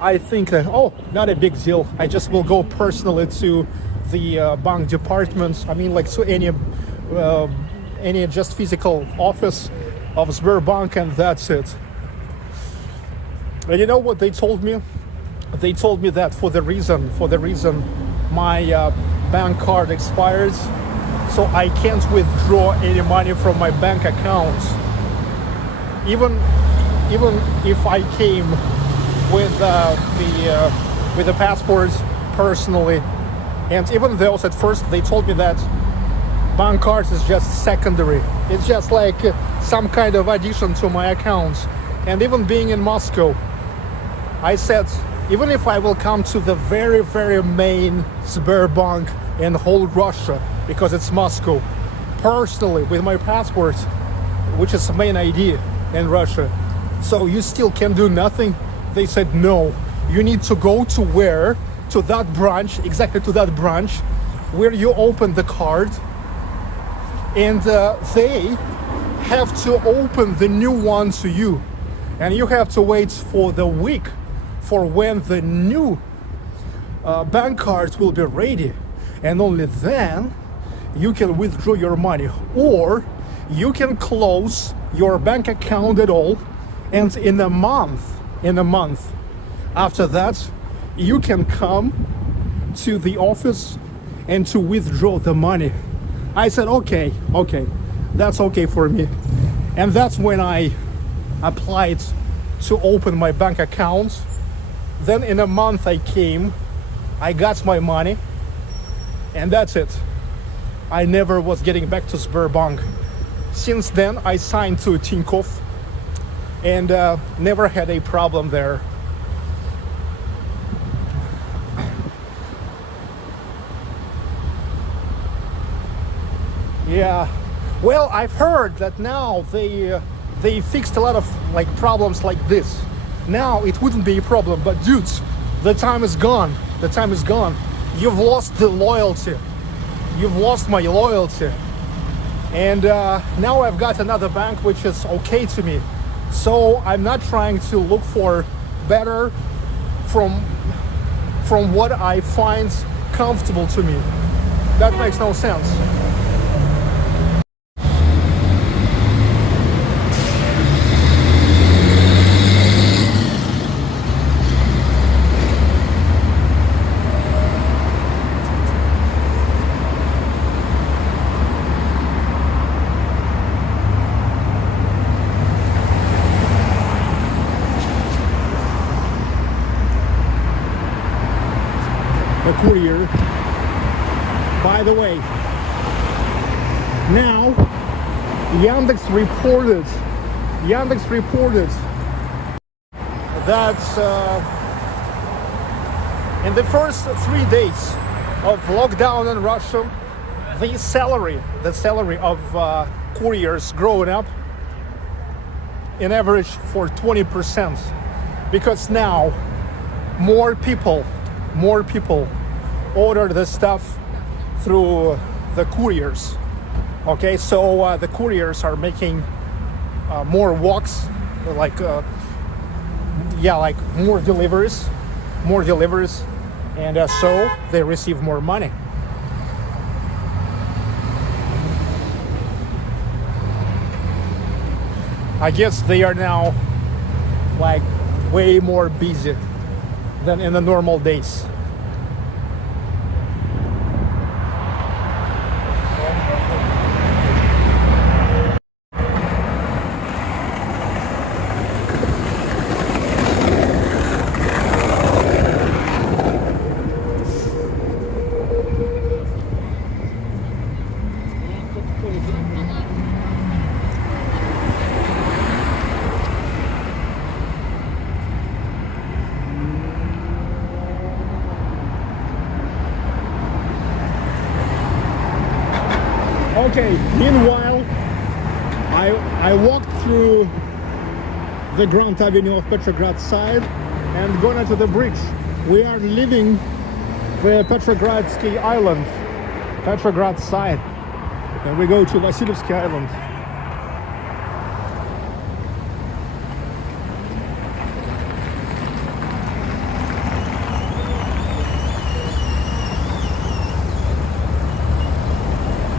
I think oh, not a big deal, I just will go personally to the bank department, I mean like to any just physical office of Sberbank, and that's it. And you know what they told me? They told me that for the reason my bank card expires, so I can't withdraw any money from my bank account. Even if I came with the passports personally, and even though at first they told me that bank cards is just secondary, it's just like some kind of addition to my accounts. And even being in Moscow, I said, even if I will come to the very, very main Sberbank in whole Russia, because it's Moscow, personally with my passport, which is the main ID in Russia, so you still can do nothing? They said, no, you need to go to where? To that branch, exactly to that branch, where you open the card, and they have to open the new one to you. And you have to wait for the week for when the new bank cards will be ready, and only then you can withdraw your money, or you can close your bank account at all, and in a month after that you can come to the office and to withdraw the money. I said, okay, that's okay for me. And that's when I applied to open my bank account. Then in a month I came, I got my money, and that's it. I never was getting back to Sberbank. Since then I signed to Tinkov and never had a problem there. Yeah, well, I've heard that now they fixed a lot of like problems like this. Now it wouldn't be a problem, but dudes, the time is gone. The time is gone. You've lost the loyalty. You've lost my loyalty. And now I've got another bank which is okay to me. So I'm not trying to look for better from what I find comfortable to me. That makes no sense. The courier. By the way, now Yandex reported that in the first 3 days of lockdown in Russia, the salary of couriers growing up in average for 20%, because now more people order the stuff through the couriers. Okay, so the couriers are making more walks, like more deliveries, and so they receive more money. I guess they are now like way more busy than in the normal days. Okay, meanwhile, I walked through the Grand Avenue of Petrograd side and gone to the bridge. We are leaving the Petrograd Ski Island, Petrograd side, and we go to Vasilyevsky Island.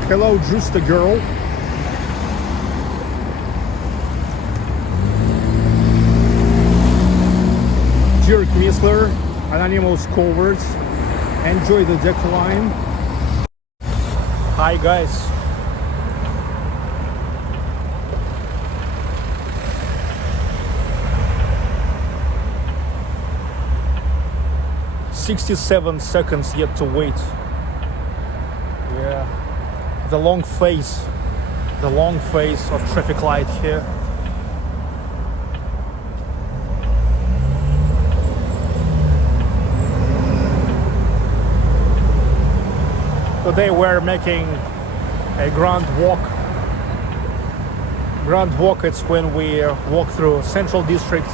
Hello, just a girl. Dirk Missler, anonymous covers. Enjoy the decline. Hi guys. "67 seconds yet to wait." Yeah. The long face of traffic light here. Today we're making a grand walk. Grand walk, it's when we walk through Central District,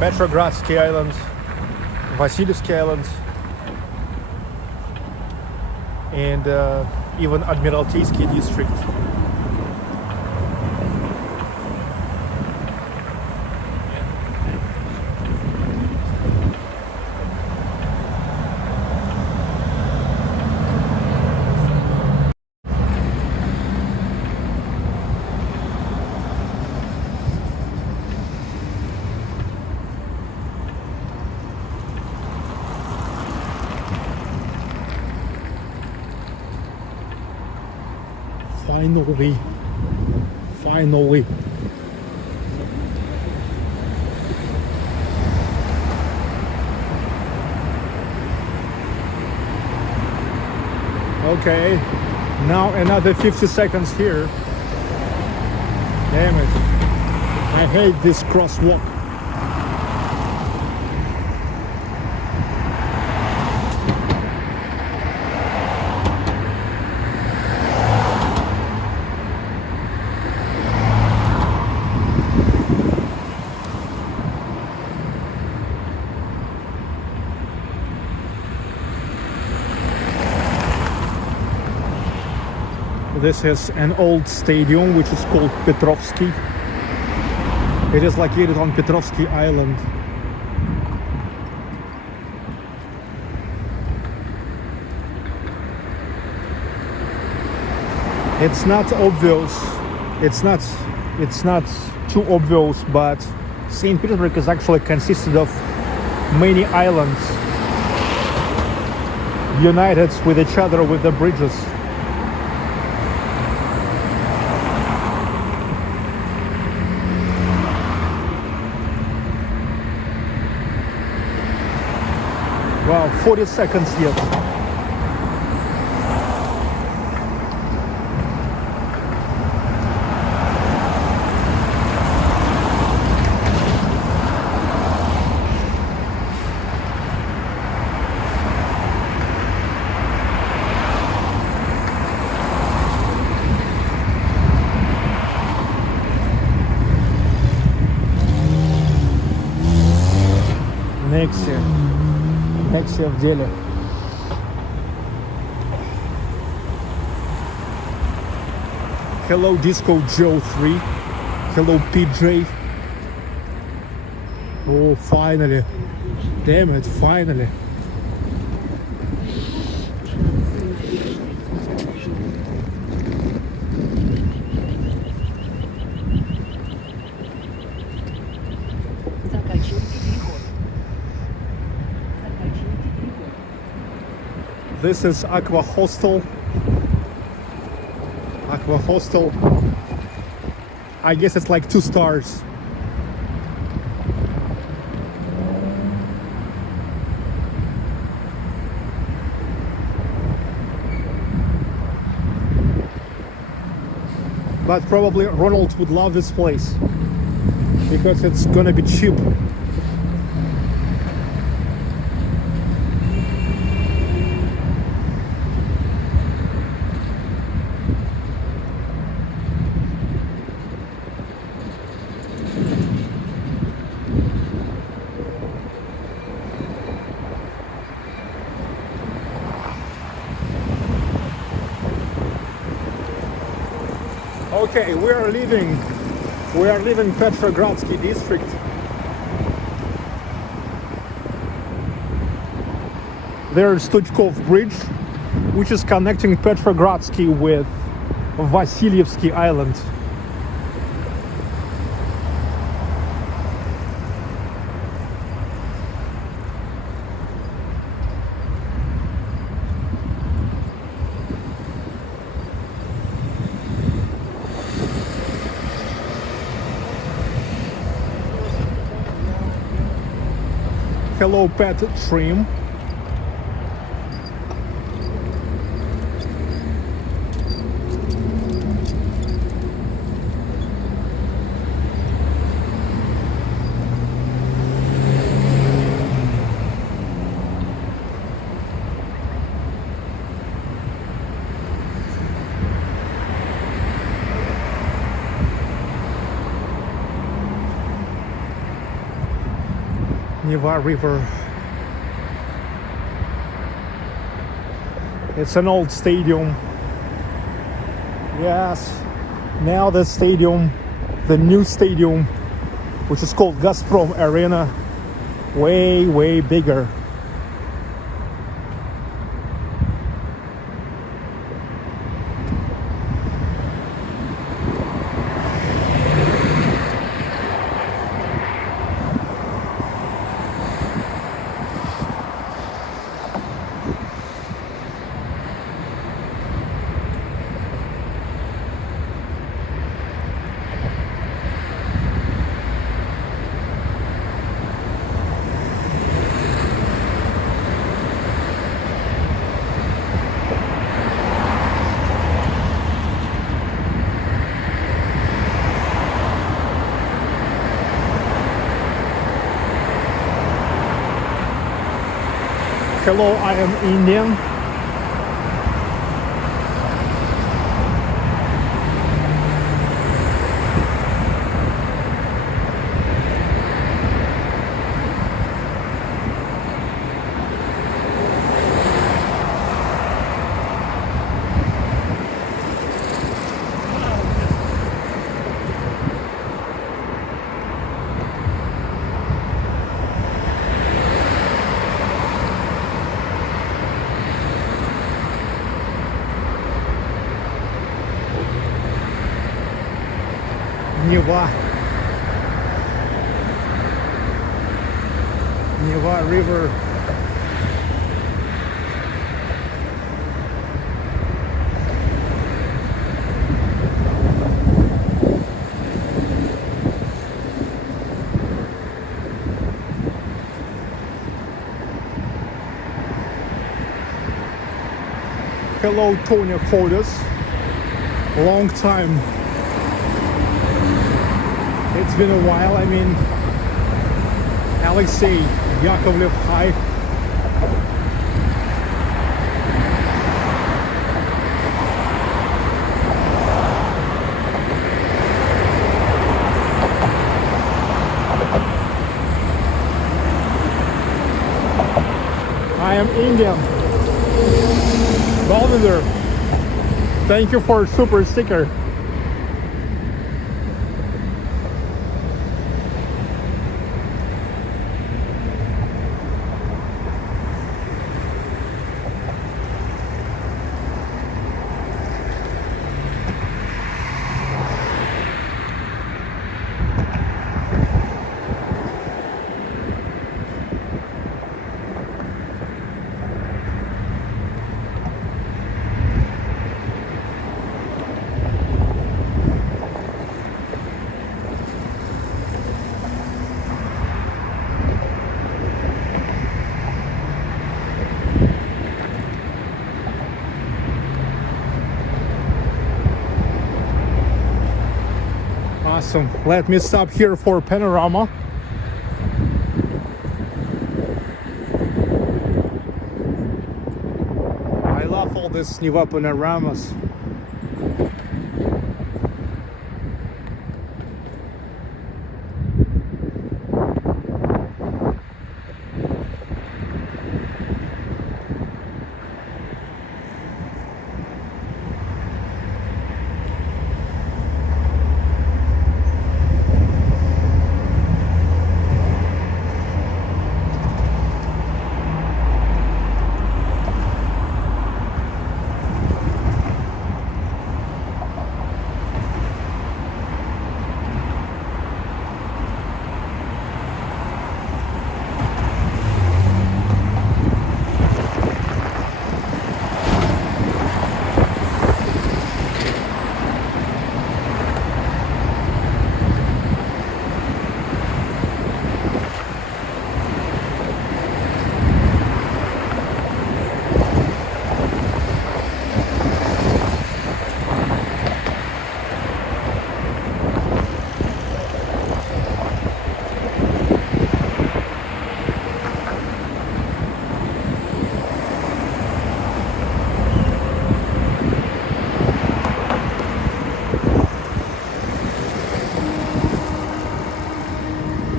Petrograd Ski Island, Vasilyevsky Island, and even Admiralteisky District. Finally. Okay, now another 50 seconds here. Damn it. I hate this crosswalk. This is an old stadium which is called Petrovsky. It is located on Petrovsky Island. It's not obvious. It's not too obvious, but St. Petersburg is actually consisted of many islands united with each other with the bridges. Wow, 40 seconds yet. Nexia в деле. Hello Disco Joe 3. Hello PJ. Oh, finally. Damn it, finally. This is Aqua Hostel. Aqua Hostel. I guess it's like 2 stars. But probably Ronald would love this place because it's gonna be cheap. Okay, we are leaving Petrograd Ski District. There's Stochkov Bridge, which is connecting Petrogradsky with Vasilyevsky Island. Hello Pedestrian. Neva River. It's an old stadium. Yes, now the stadium, the new stadium, which is called Gazprom Arena, way bigger. Hello, I am Indian. Neva. Neva River. Hello, Tony Hodas. Long time. It's been a while. I mean, Alexei Yakovlev, hi. I am Indian. Balvinder, thank you for super sticker. Awesome. Let me stop here for panorama. I love all these Neva panoramas.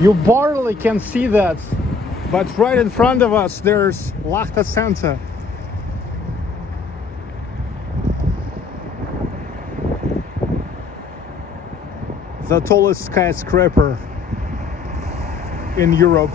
You barely can see that, but right in front of us there's Lachta Center. The tallest skyscraper in Europe.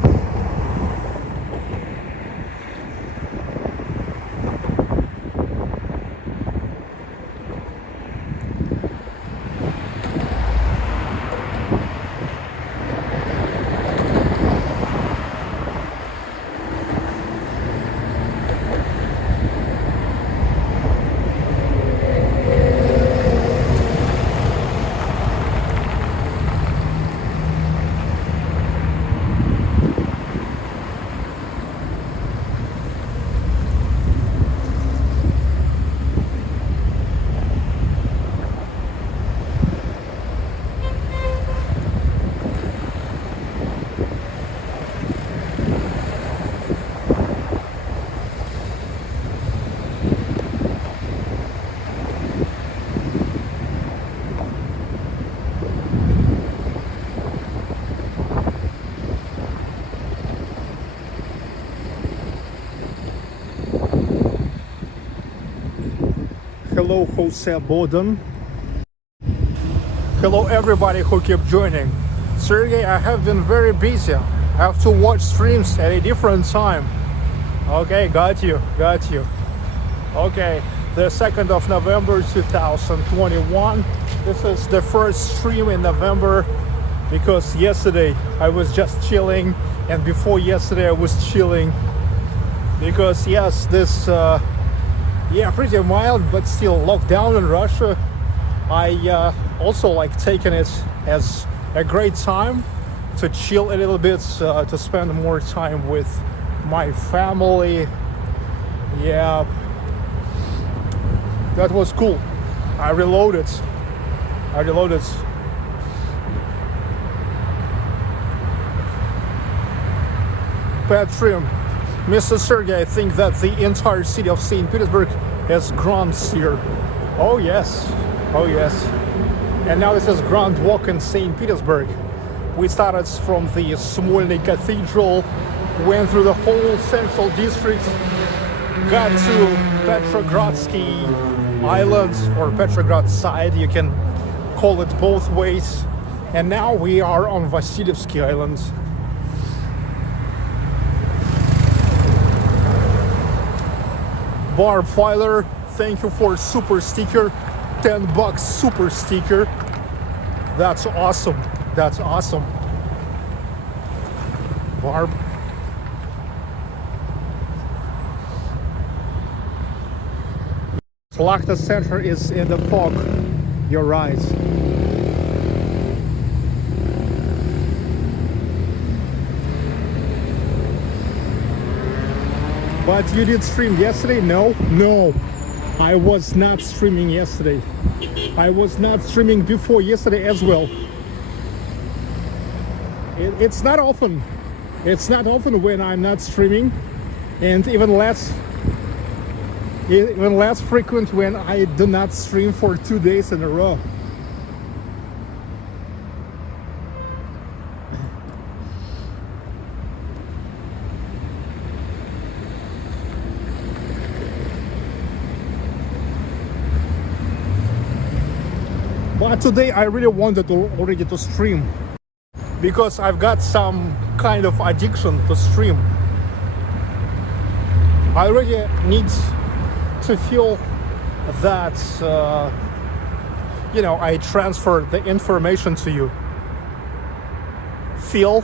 Hello, Jose Boden. Hello, everybody who keep joining. Sergey, I have been very busy. I have to watch streams at a different time. Okay, got you. Okay, the 2nd of November 2021. This is the first stream in November because yesterday I was just chilling, and before yesterday I was chilling because yes, this pretty mild but still lockdown in Russia. I also like taking it as a great time to chill a little bit, to spend more time with my family. Yeah, that was cool. I reloaded. Pedestrian. Mr. Sergey, I think that the entire city of St. Petersburg has grounds here. Oh yes. And now this is Grand Walk in St. Petersburg. We started from the Smolny Cathedral, went through the whole central district, got to Petrograd Ski Island, or Petrograd side, you can call it both ways. And now we are on Vasilyevsky Island. Barb Filer, thank you for super sticker. $10 super sticker. That's awesome. Barb. Flakta Center is in the fog. You're right. But you did stream yesterday? No. I was not streaming yesterday. I was not streaming before yesterday as well. It's not often. It's not often when I'm not streaming, and even less frequent when I do not stream for 2 days in a row. But today I really wanted already to stream because I've got some kind of addiction to stream. I really need to feel that I transfer the information to you. Feel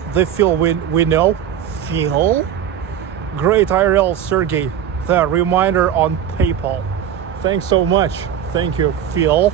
we know. Feel. Great IRL Sergey, the reminder on PayPal. Thanks so much. Thank you, Phil.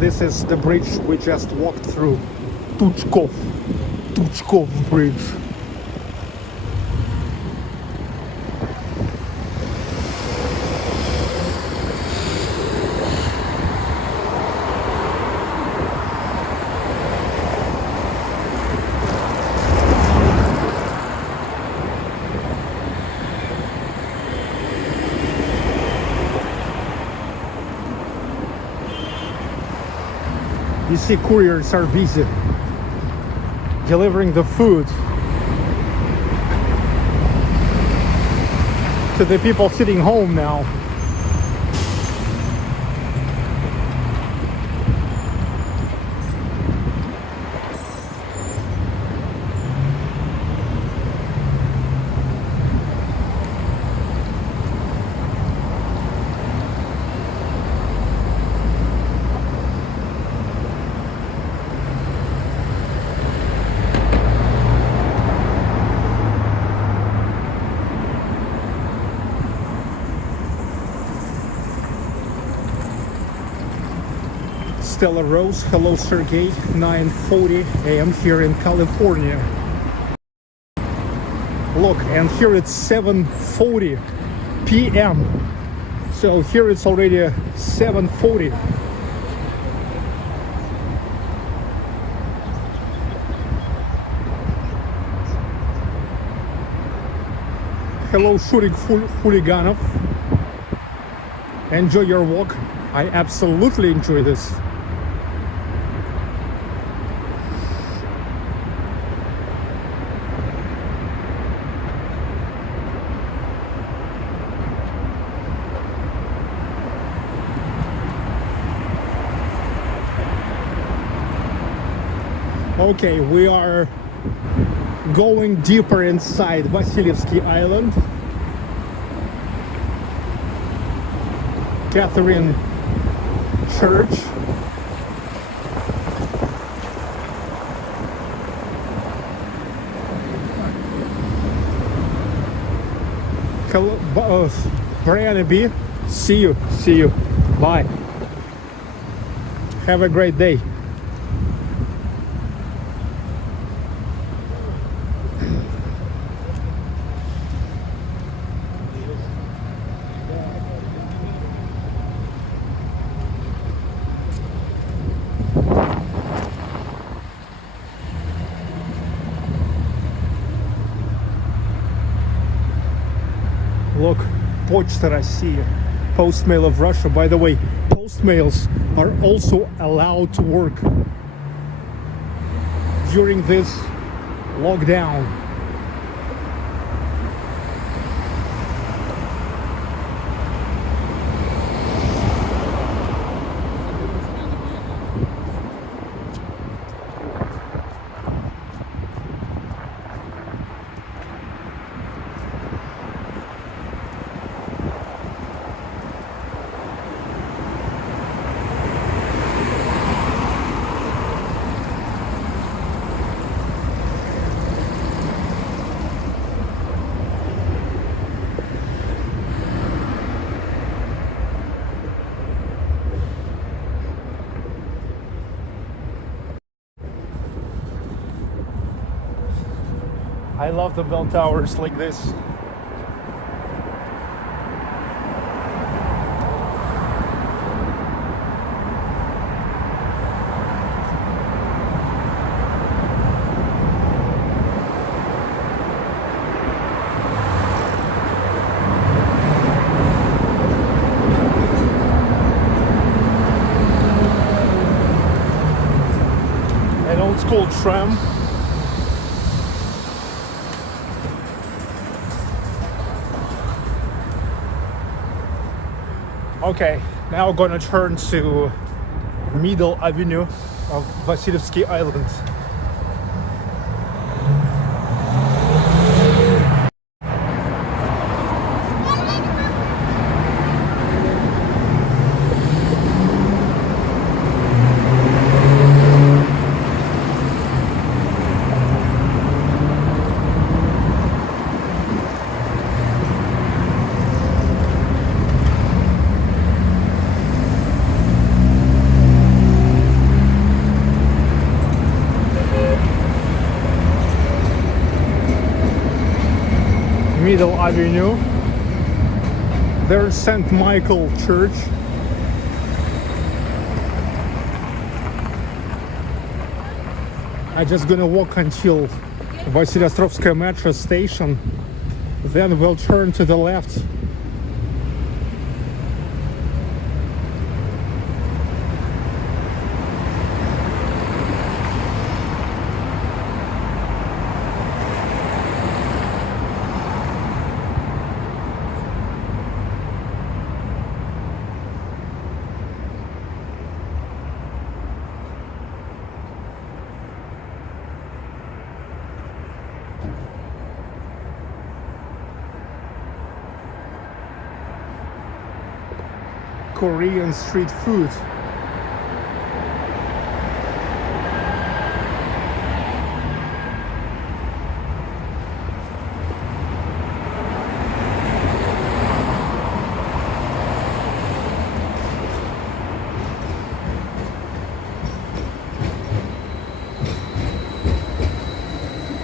This is the bridge we just walked through. Tuchkov Bridge. You see, couriers are busy delivering the food to the people sitting home now. Stella Rose, hello Sergey, 9:40 a.m. here in California. Look, and here it's 7:40 p.m. So here it's already 7:40. Hello Shurik Huliganov. Enjoy your walk. I absolutely enjoy this. Okay, we are going deeper inside Vasilyevsky Island. Catherine Church. Brianna B, see you. Bye. Have a great day. Look, Почта России, Postmail of Russia. By the way, postmails are also allowed to work during this lockdown. I love the bell towers like this. An old school tram. Okay, now I'm gonna turn to Middle Avenue of Vasilyevsky Island. Middle Avenue. There's St. Michael Church. I'm just gonna walk until Vasilastrovsky metro station, then we'll turn to the left. Korean street food.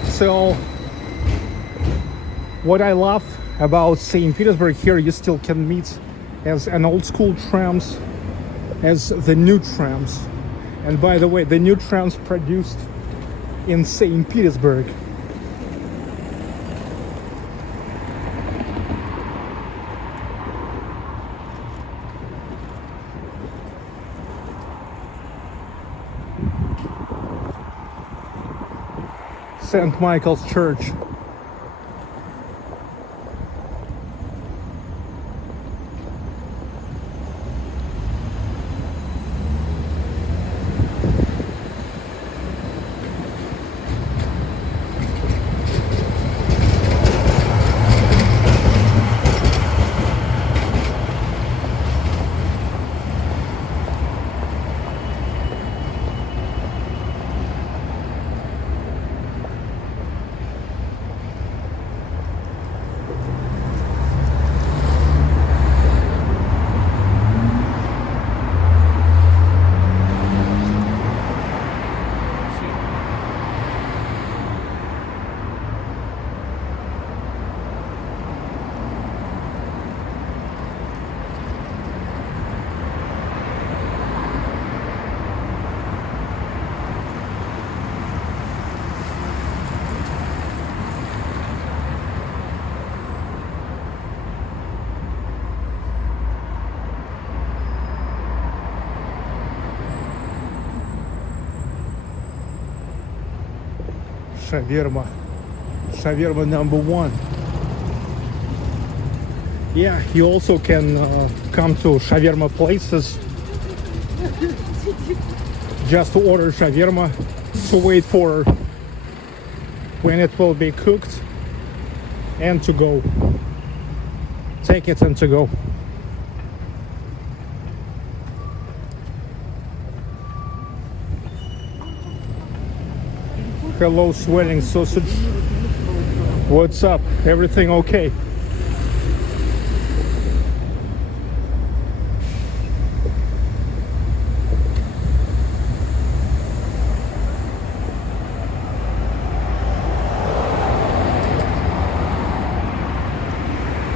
So what I love about St. Petersburg here, you still can meet as an old school trams as the new trams. And by the way, the new trams produced in St. Petersburg. St. Michael's Church. Shawarma number one. Yeah, you also can come to shawarma places just to order shawarma, to wait for when it will be cooked, and to go. Take it and to go. Hello, swelling sausage. What's up? Everything okay?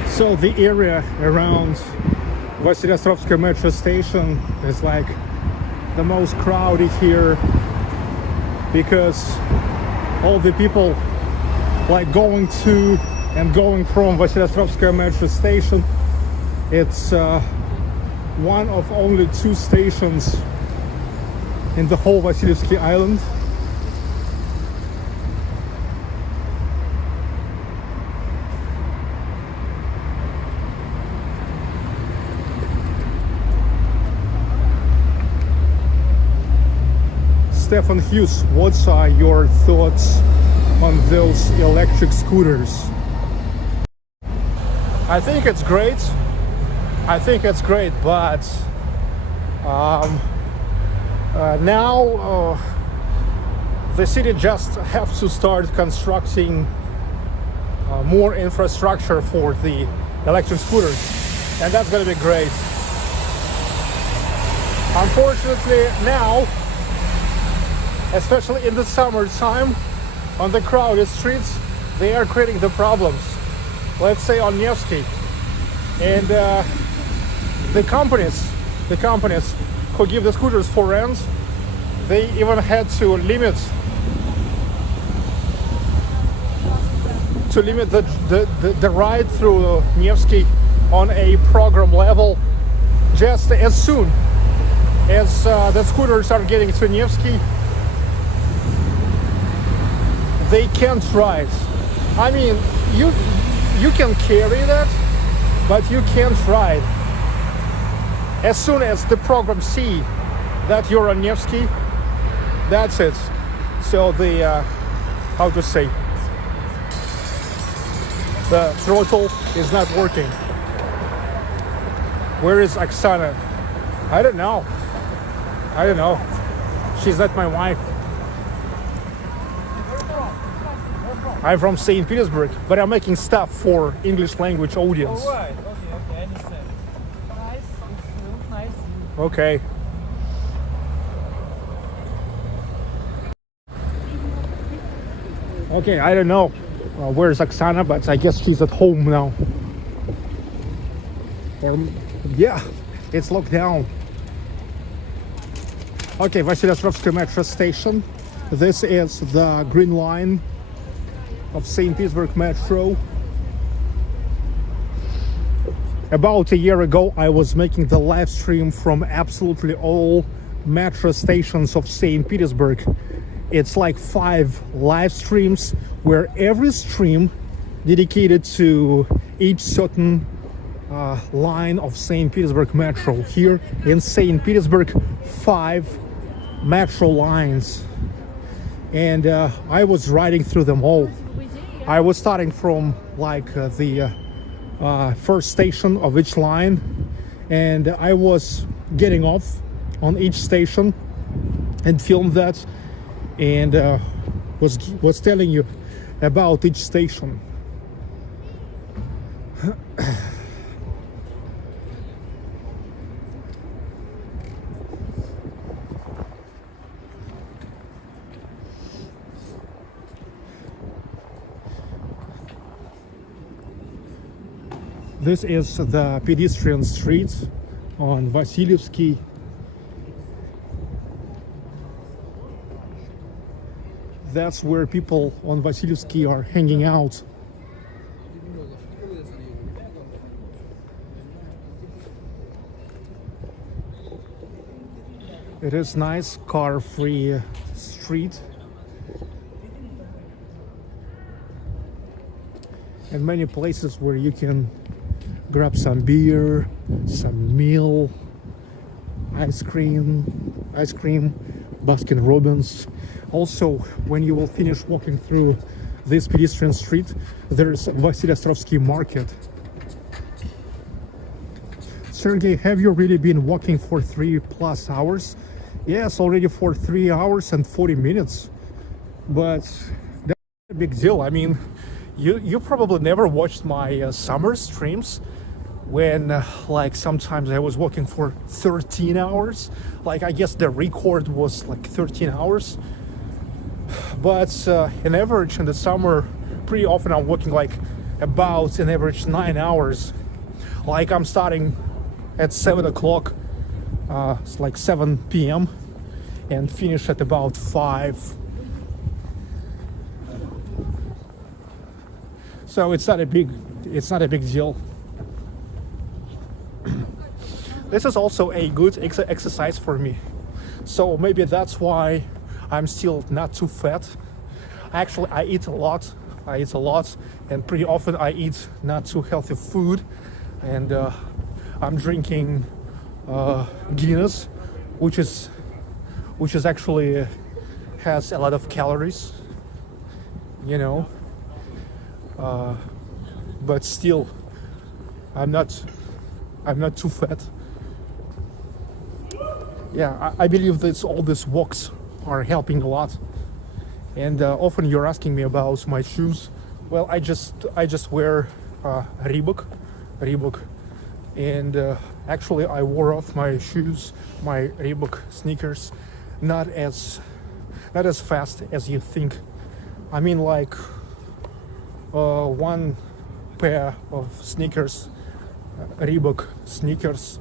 So the area around Vasilastrovsky metro station is like the most crowded here, because all the people like going to and going from Vasilastrovsky metro station. It's one of only 2 stations in the whole Vasilyevsky island. Stefan Hughes, what are your thoughts on those electric scooters? I think it's great. But now the city just have to start constructing more infrastructure for the electric scooters, and that's going to be great. Unfortunately now, especially in the summertime, on the crowded streets, they are creating the problems. Let's say on Nevsky. And the companies who give the scooters for rent, they even had to limit the ride through Nevsky on a program level. Just as soon as the scooters are getting to Nevsky, they can't ride. I mean, you can carry that, but you can't ride. As soon as the program see that you're on Nevsky, that's it. So the how to say, the throttle is not working. Where is Oksana? I don't know. She's not my wife. I'm from St. Petersburg, but I'm making stuff for English language audience. All right. Okay, I understand. Nice. It's nice. Okay. Okay, I don't know where's Oksana, but I guess she's at home now. Yeah, it's locked down. Okay, Vasilastrovsky metro station. This is the green line of St. Petersburg Metro. About a year ago, I was making the live stream from absolutely all metro stations of St. Petersburg, It's like 5 live streams where every stream dedicated to each certain line of St. Petersburg Metro. Here in St. Petersburg, 5 metro lines, and I was riding through them all. I was starting from like the first station of each line, and I was getting off on each station and filmed that, and was telling you about each station. This is the pedestrian street on Vasilyevsky. That's where people on Vasilyevsky are hanging out. It is nice car-free street. And many places where you can grab some beer, some meal, ice cream, Baskin Robbins. Also, when you will finish walking through this pedestrian street, there is Vasilastrovsky Market. Sergey, have you really been walking for 3+ hours? Yes, already for 3 hours and 40 minutes. But that's a big deal. I mean, you probably never watched my summer streams when like sometimes I was walking for 13 hours. Like I guess the record was like 13 hours. But in average in the summer, pretty often I'm walking like about an average 9 hours. Like I'm starting at 7 o'clock, it's like 7 p.m. and finish at about 5. So it's not a big deal. This is also a good exercise for me. So maybe that's why I'm still not too fat. Actually, I eat a lot, and pretty often I eat not too healthy food, and I'm drinking Guinness, which is actually has a lot of calories, you know. But still, I'm not too fat. Yeah, I believe that all these walks are helping a lot. And often you're asking me about my shoes. Well, I just wear Reebok, and actually I wore off my shoes, my Reebok sneakers, not as fast as you think. I mean, like one pair of sneakers, Reebok sneakers,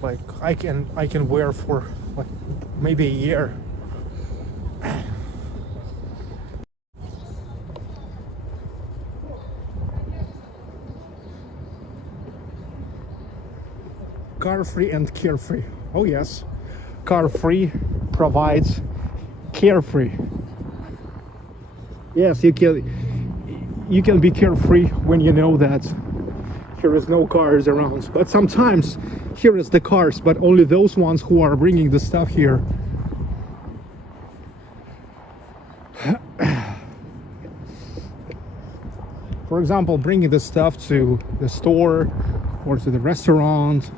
like I can wear for like maybe a year. Car-free and carefree. Oh yes, car-free provides carefree. Yes, you can be carefree when you know that here is no cars around. But sometimes here is the cars, but only those ones who are bringing the stuff here. For example, bringing the stuff to the store or to the restaurant.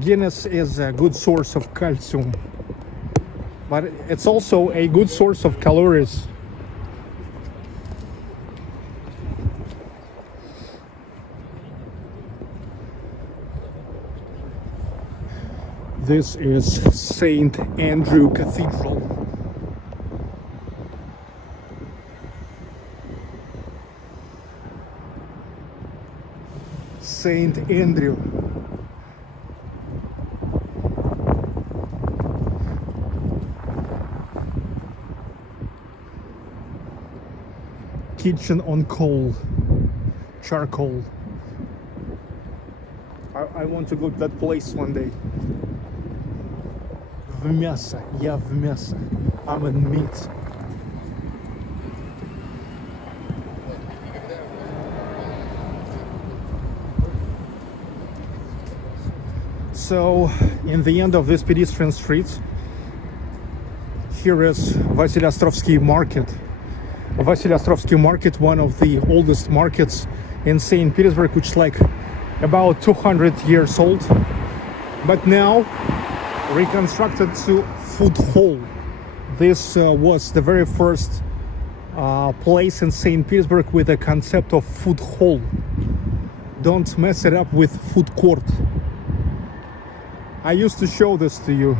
Guinness is a good source of calcium, but it's also a good source of calories. This is St. Andrew Cathedral. St. Andrew. Kitchen on coal, charcoal, I want to go to that place one day. В мясо. Я в мясо. I'm in meat. So, in the end of this pedestrian street, here is Vasilastrovsky Market. Vasilastrovsky Market, one of the oldest markets in St. Petersburg, which is like about 200 years old, but now reconstructed to food hall. This was the very first place in St. Petersburg with a concept of food hall. Don't mess it up with food court. I used to show this to you.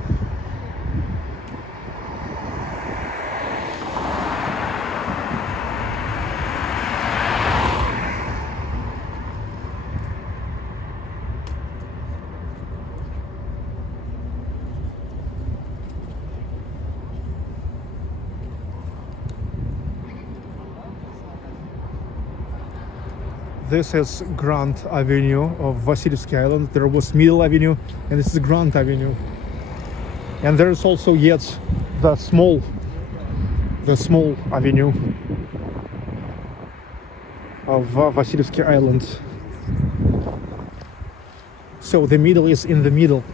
This is Grand Avenue of Vasilyevsky Island. There was Middle Avenue, and this is Grand Avenue. And there is also yet the small avenue of Vasilyevsky Island. So the middle is in the middle.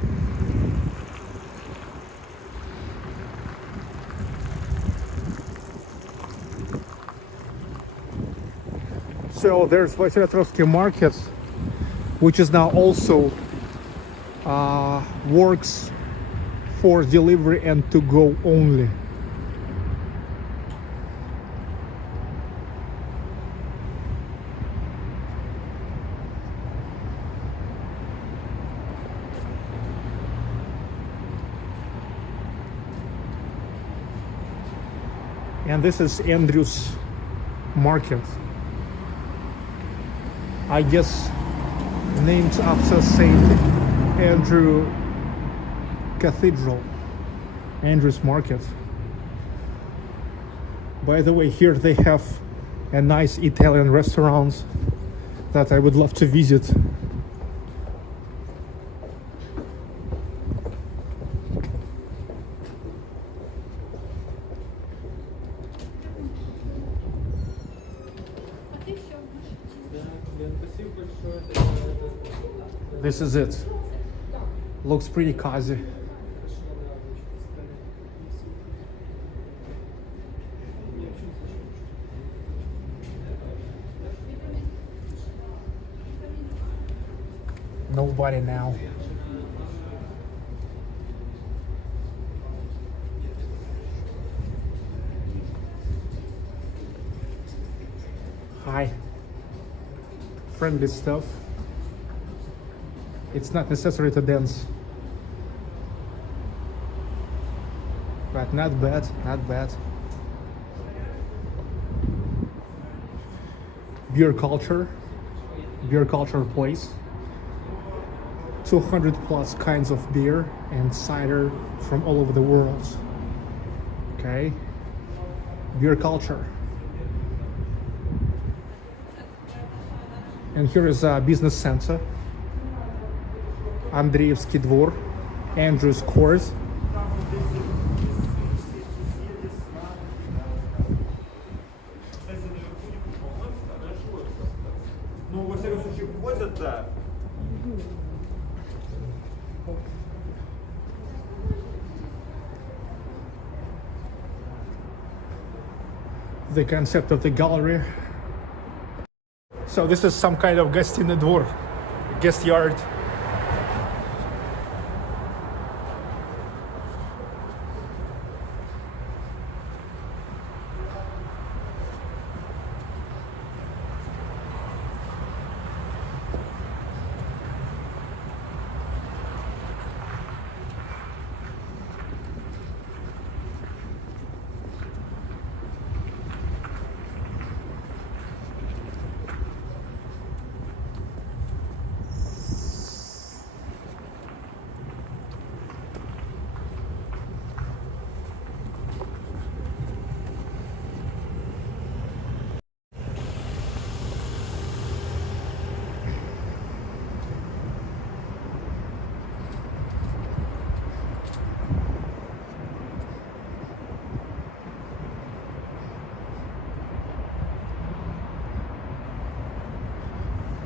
So there's Vasilastrovsky Market, which is now also works for delivery and to go only. And this is Andrew's Market. I guess named after St. Andrew Cathedral, Andrew's Market. By the way, here they have a nice Italian restaurant that I would love to visit. This is it. Looks pretty cozy. Nobody now. Hi. Friendly stuff. It's not necessary to dance. But not bad, not bad. Beer culture place. 200 plus kinds of beer and cider from all over the world. Okay. Beer culture. And here is a business center. Andreevsky Dvor, Andrew's Court. The concept of the gallery. So this is some kind of гостиный двор, guest yard.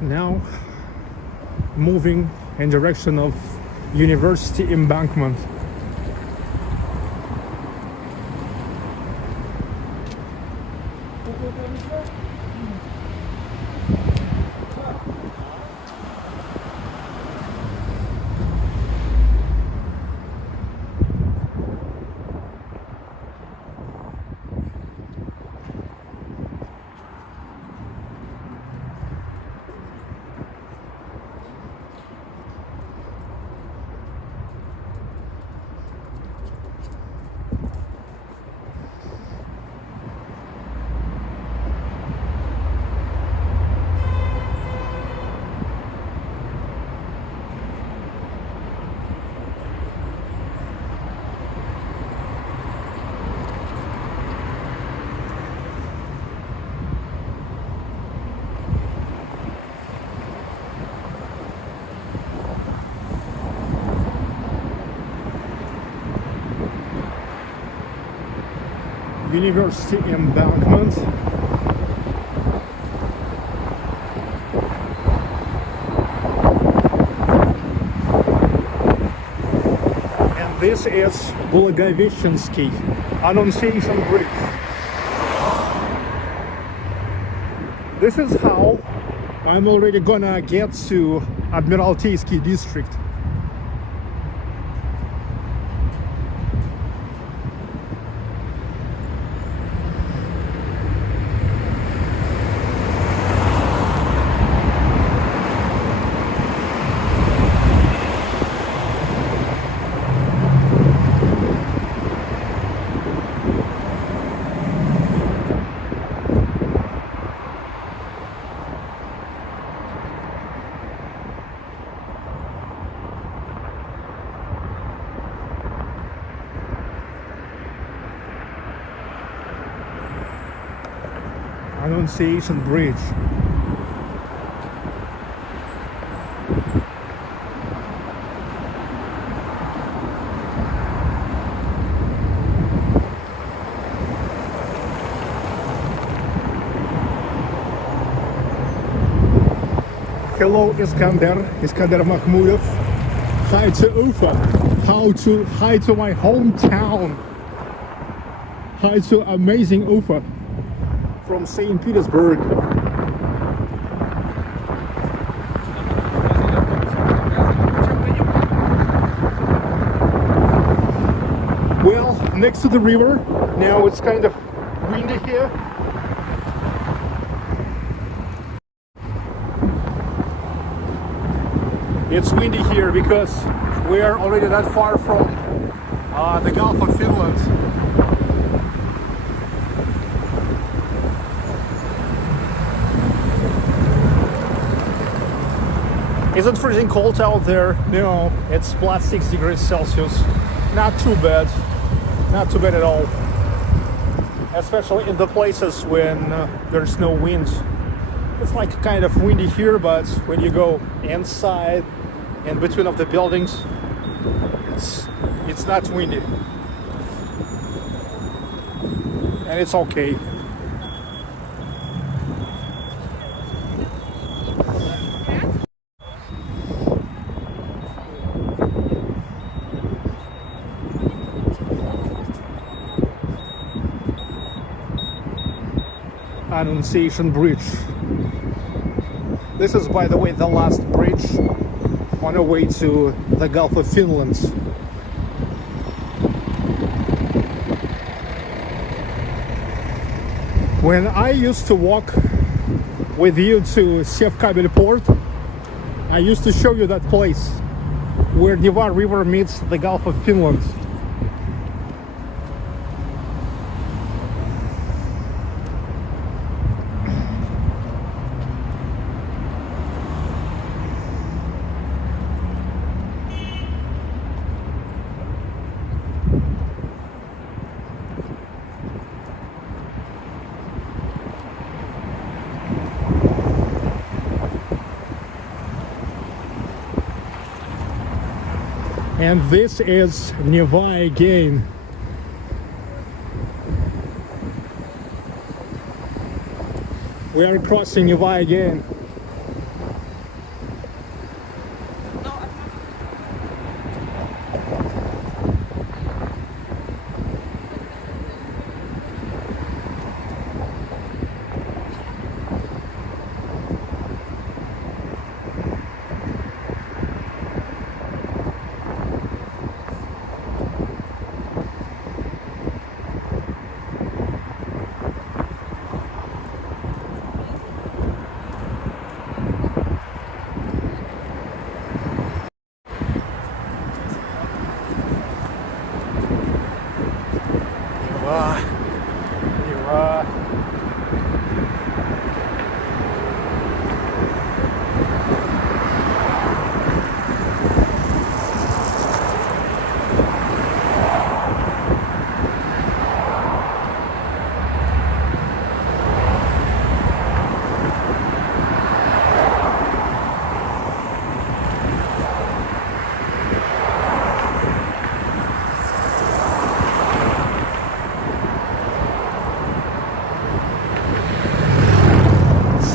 now moving in direction of University embankment. University embankment. And this is Vasilyevsky Annunciation Bridge. This is how I'm already gonna get to Admiralteisky district. Annunciation Bridge. Hello Iskander Mahmudov. Hi to Ufa. Hi to my hometown. Hi to amazing Ufa from St Petersburg. Well, next to the river. Now it's kind of windy here. It's windy here because we are already not far from the Gulf of Finland. Is it freezing cold out there? No, it's plus 6 degrees Celsius. Not too bad. Not too bad at all. Especially in the places when there's no wind. It's like kind of windy here, but when you go inside, in between of the buildings, it's not windy. And it's okay. Annunciation Bridge. This is, by the way, the last bridge on our way to the Gulf of Finland. When I used to walk with you to Sevkabel port, I used to show you that place where Neva River meets the Gulf of Finland. And this is Neva again. We are crossing Neva again.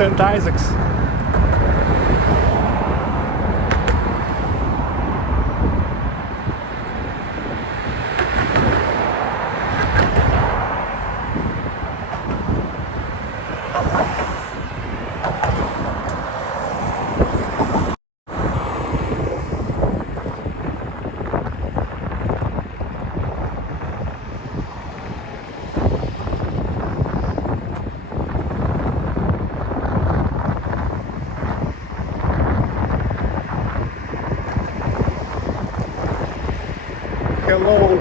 St. Isaac's. Hello,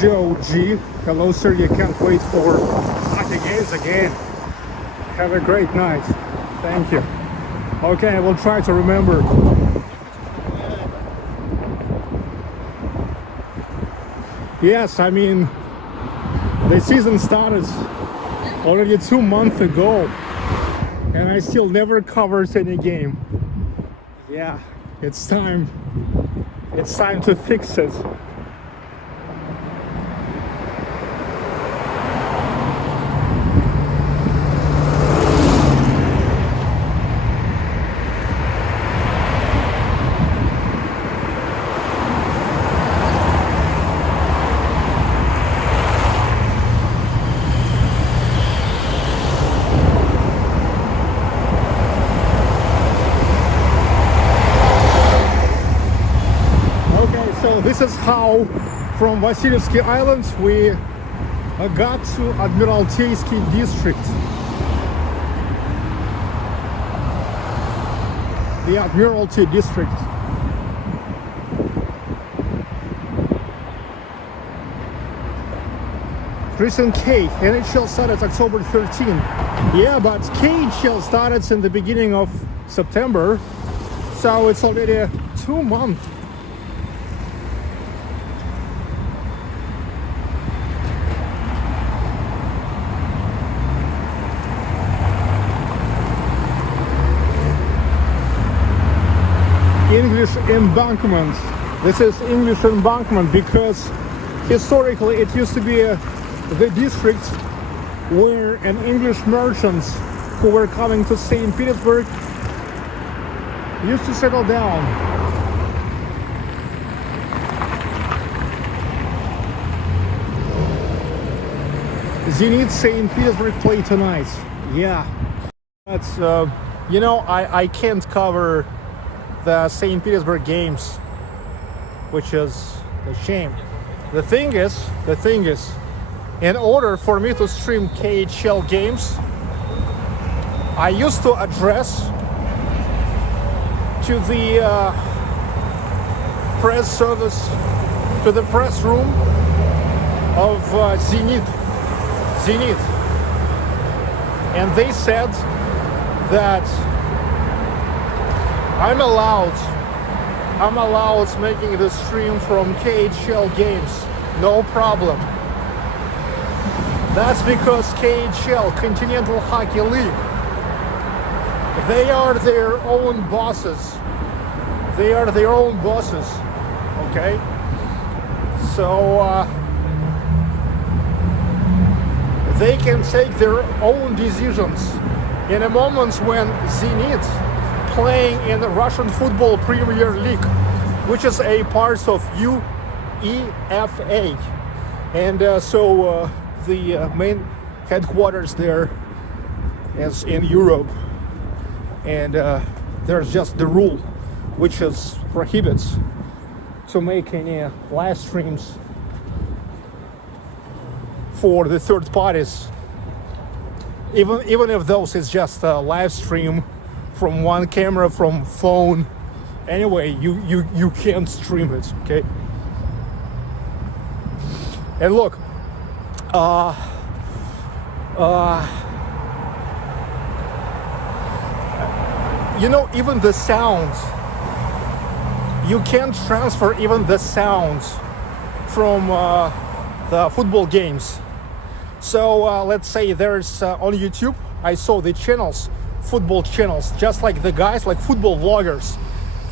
Joe G. Hello, sir. You can't wait for hockey games again. Have a great night. Thank you. Okay, I will try to remember. Yes, I mean, the season started already 2 months ago, and I still never covered any game. Yeah, it's time. It's time to fix it. This is how from Vasilyevsky Island we got to Admiralteisky District. The Admiralty District. Recent K, NHL started October 13. Yeah, but KHL started in the beginning of September, so it's already 2 months. English embankment. This is English embankment because historically it used to be the district where an English merchants who were coming to St. Petersburg used to settle down. Zenit St. Petersburg play tonight. Yeah. That's you know, I can't cover the St. Petersburg games, which is a shame. The thing is, in order for me to stream KHL games, I used to address to the press service, to the press room of Zenit, and they said that I'm allowed making the stream from KHL games, no problem. That's because KHL, Continental Hockey League, they are their own bosses. They are their own bosses, okay? So they can take their own decisions. In a moment when Zenit playing in the Russian Football Premier League, which is a part of UEFA, and so the main headquarters there is in Europe, and there's just the rule which is prohibits to make any live streams for the third parties, even if those is just a live stream from one camera, from phone. Anyway, you can't stream it, okay? And look, you know, even the sounds, you can't transfer even the sounds from the football games. So let's say there's on YouTube, I saw the channels, football channels, just like the guys, like football vloggers,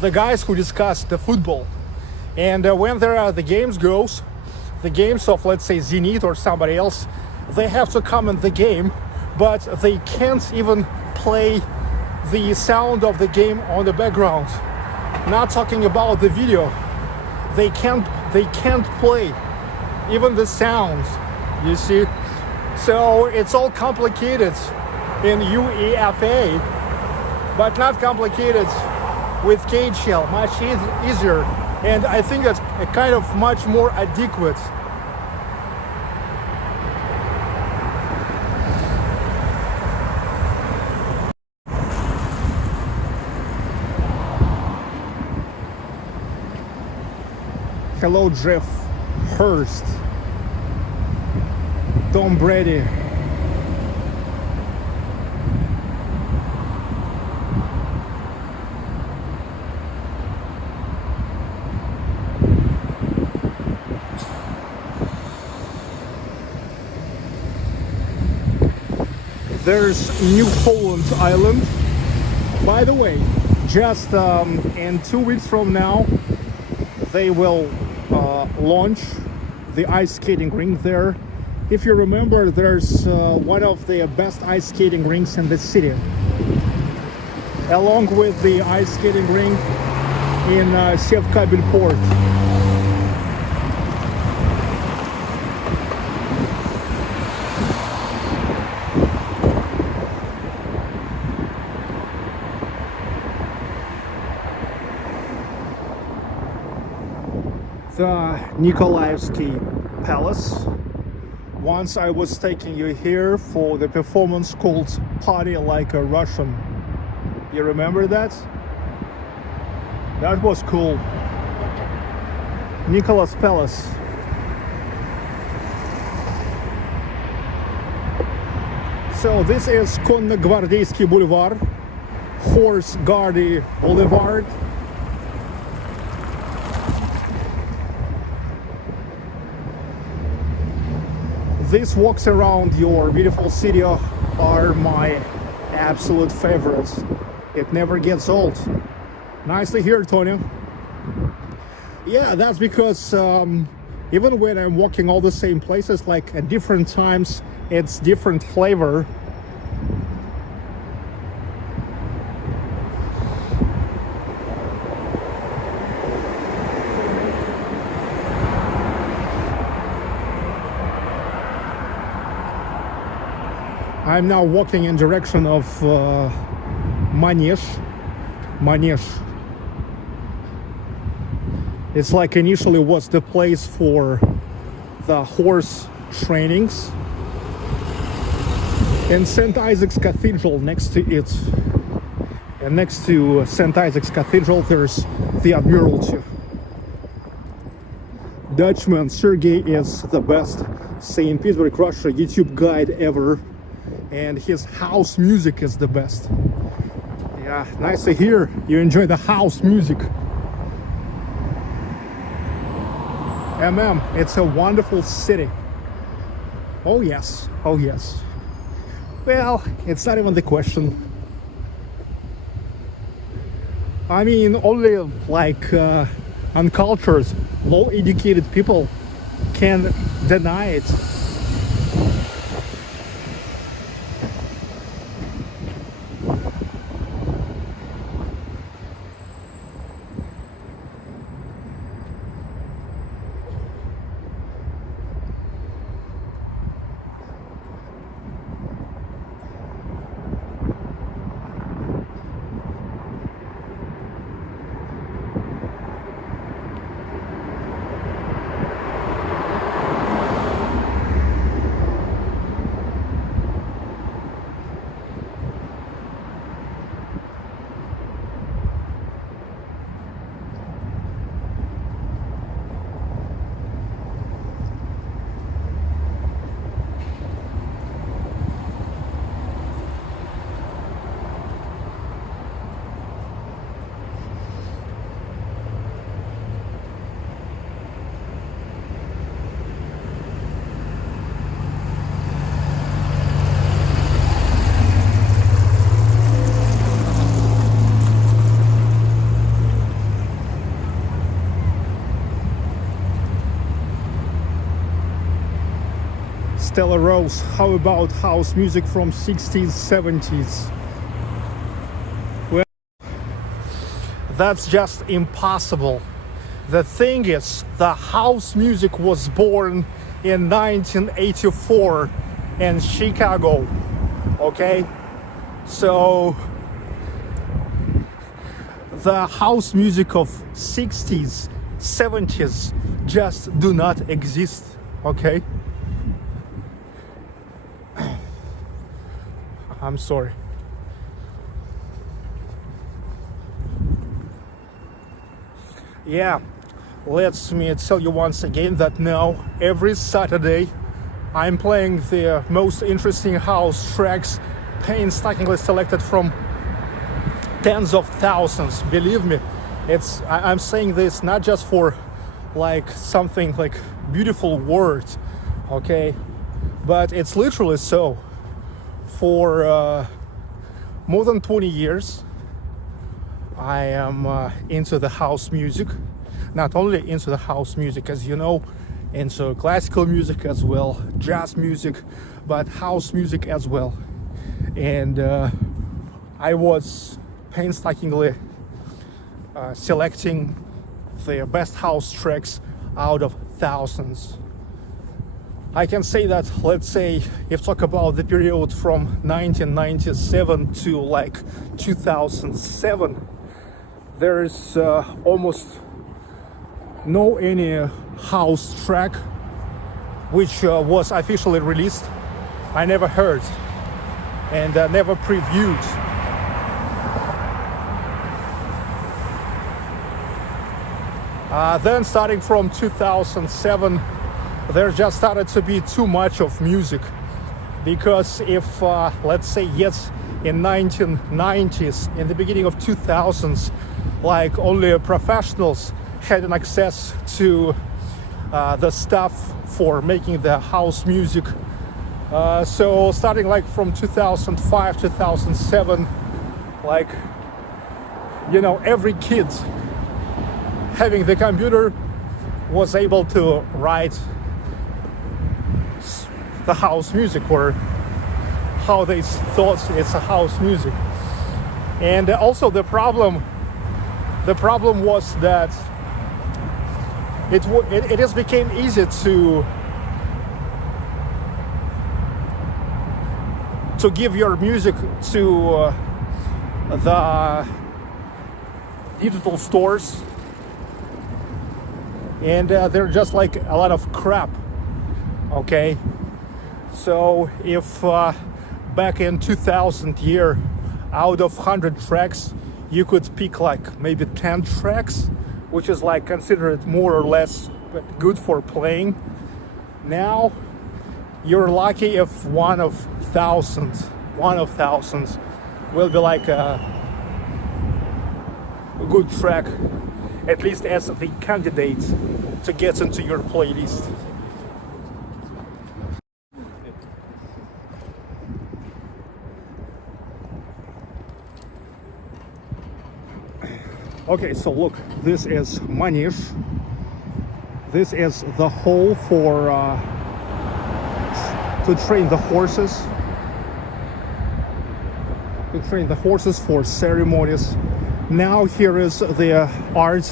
the guys who discuss the football. And when there are the games of, let's say, Zenit or somebody else, they have to comment the game but they can't even play the sound of the game on the background. Not talking about the video. They can't play even the sounds, you see. So it's all complicated in UEFA, but not complicated with KHL, much easier, and I think that's a kind of much more adequate. Hello, Jeff Hurst, Tom Brady. There's Newfoundland Island. By the way, just in 2 weeks from now, they will launch the ice skating rink there. If you remember, there's one of the best ice skating rinks in the city, along with the ice skating rink in Sevkabil Port. The Nikolaevsky Palace. Once I was taking you here for the performance called Party Like a Russian. You remember that? That was cool. Nicholas Palace. So this is Konno-Gvardeysky Boulevard, Horse Guardy Boulevard. These walks around your beautiful city are my absolute favorites. It never gets old. Nicely here, Tony. Yeah, that's because even when I'm walking all the same places, like at different times, it's different flavor. I'm now walking in direction of Manege. It's like initially was the place for the horse trainings. And St. Isaac's Cathedral next to it. And next to St. Isaac's Cathedral there's the Admiralty. Dutchman Sergey is the best St. Petersburg, Russia YouTube guide ever. And his house music is the best. Yeah, nice to hear you enjoy the house music. It's a wonderful city. Oh yes, oh yes. Well, it's not even the question. I mean, only like uncultured, low-educated people can deny it. Stella Rose, how about house music from 60s, 70s? Well, that's just impossible. The thing is, the house music was born in 1984 in Chicago, okay? So the house music of 60s, 70s just do not exist, okay? I'm sorry. Yeah, let me tell you once again that now every Saturday I'm playing the most interesting house tracks painstakingly selected from tens of thousands. Believe me, I'm saying this not just for like something like beautiful words, okay, but it's literally so. For more than 20 years I am into the house music. Not only into the house music, as you know, into classical music as well, jazz music, but house music as well. And I was painstakingly selecting the best house tracks out of thousands. I can say that, let's say, if talk about the period from 1997 to like 2007, there is almost no any house track which was officially released. I never heard and never previewed. Then starting from 2007, there just started to be too much of music, because if let's say yes, in 1990s, in the beginning of 2000s, like only professionals had an access to the stuff for making the house music. So starting like from 2005, 2007, like, you know, every kid having the computer was able to write the house music, or how they thought it's a house music. And also the problem was that it has become easy to give your music to the digital stores, and they're just like a lot of crap, okay? So if back in 2000 year, out of 100 tracks, you could pick like maybe 10 tracks, which is like considered more or less good for playing. Now you're lucky if one of thousands will be like a good track, at least as the candidate to get into your playlist. Okay, so look, this is Manish. This is the hall for to train the horses. To train the horses for ceremonies. Now here is the art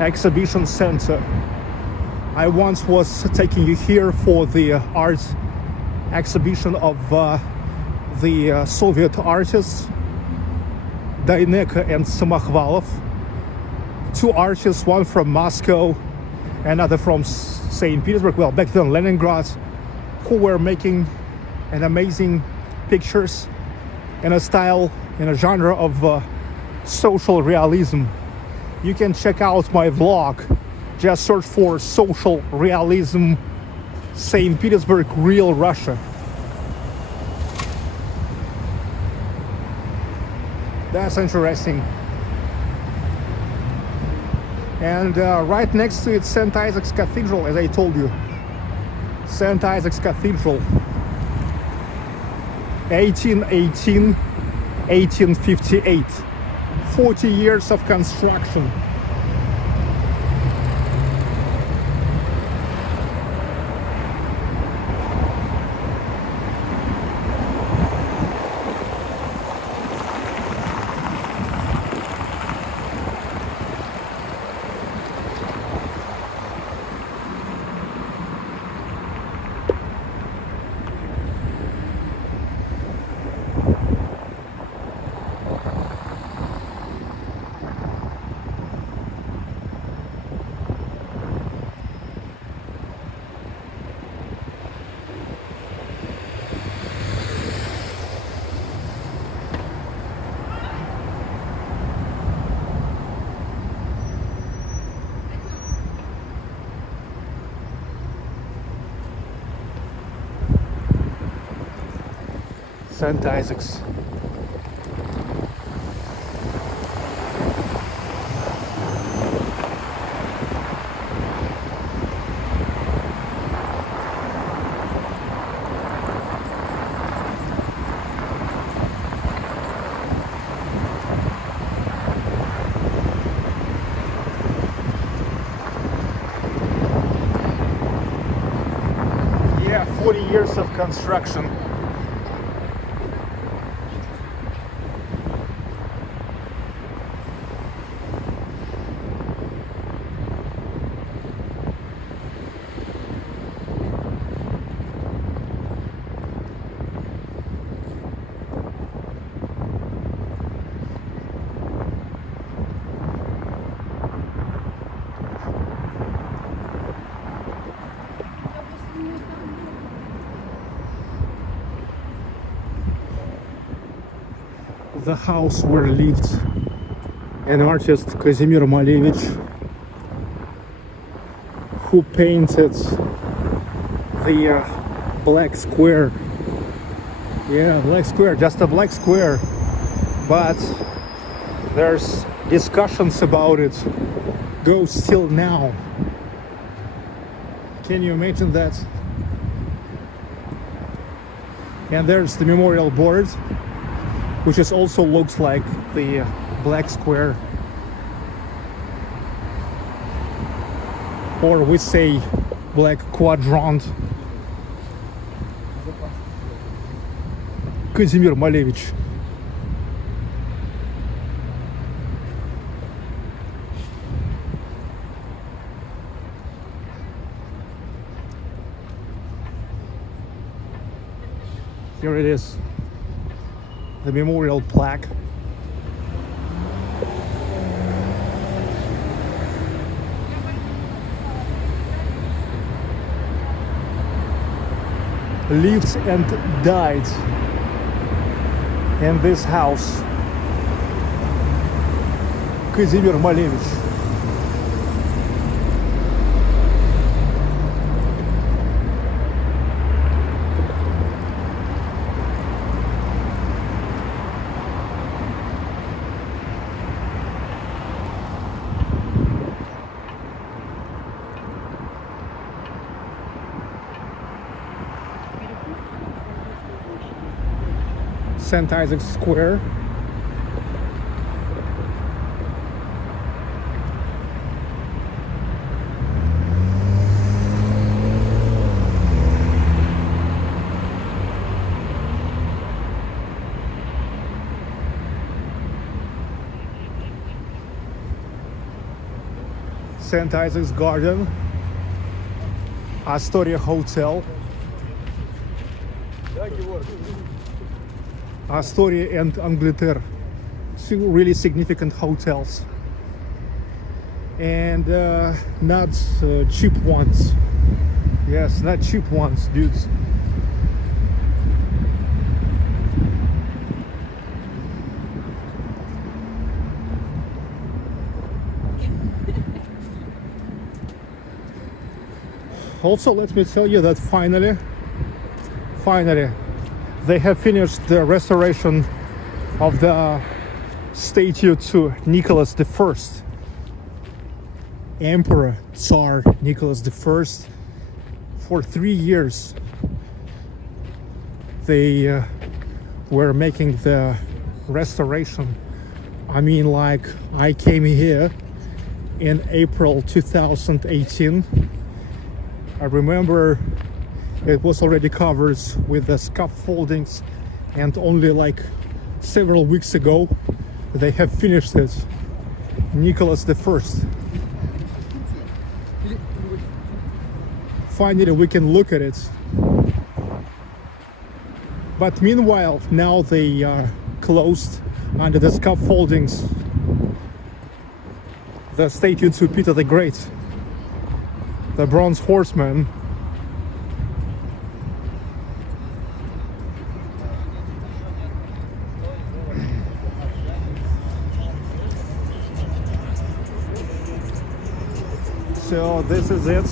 exhibition center. I once was taking you here for the art exhibition of the Soviet artists, Daineka and Samokhvalov, two artists, one from Moscow, another from St Petersburg, well, back then Leningrad, who were making an amazing pictures in a style, in a genre of social realism. You can check out my vlog, just search for social realism St Petersburg, real Russia. That's interesting. And right next to it, St. Isaac's Cathedral, as I told you. St. Isaac's Cathedral. 1818, 1858. 40 years of construction. St. Isaac's. Yeah, 40 years of construction. The house where lived an artist, Kazimir Malevich, who painted the black square. Yeah, black square, just a black square, but there's discussions about it go still now. Can you imagine that? And there's the memorial board, which is also looks like the black square, or we say black quadrant. Kazimir Malevich. Here it is. The memorial plaque. Lived and died in this house. Kazimir Malevich. St. Isaac's Square. St. Isaac's Garden. Astoria Hotel. Astoria and Angleterre, two really significant hotels, and not cheap ones. Yes, not cheap ones, dudes. Also, let me tell you that finally, they have finished the restoration of the statue to Nicholas I, Emperor Tsar Nicholas I. For 3 years they were making the restoration. I mean, like, I came here in April 2018. I remember it was already covered with the scaffoldings, and only like several weeks ago they have finished it. Nicholas I. Finally we can look at it. But meanwhile, now they are closed under the scaffoldings the statue to Peter the Great, the bronze horseman. So this is it.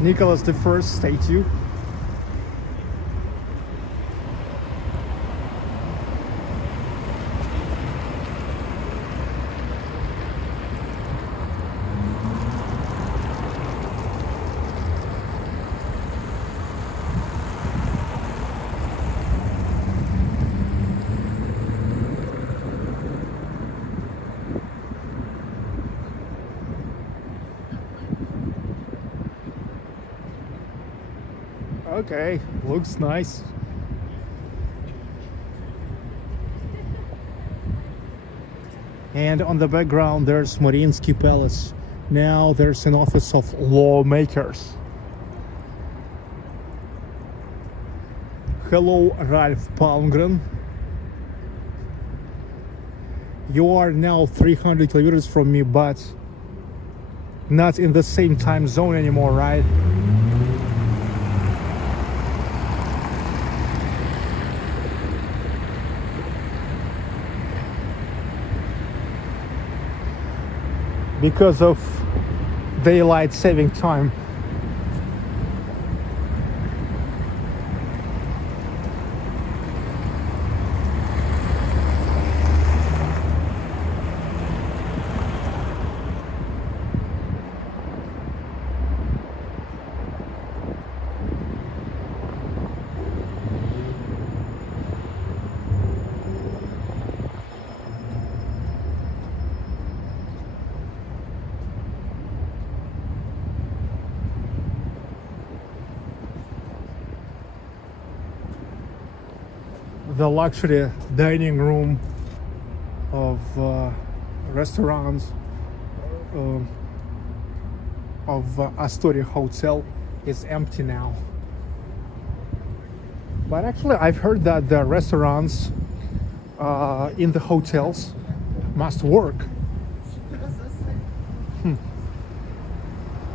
Nicholas I statue. Okay, looks nice. And on the background there's Mariinsky Palace. Now there's an office of lawmakers. Hello, Ralph Palmgren. You are now 300 kilometers from me, but not in the same time zone anymore, right? Because of daylight saving time. The luxury dining room of restaurants of Astoria Hotel is empty now. But actually I've heard that the restaurants in the hotels must work.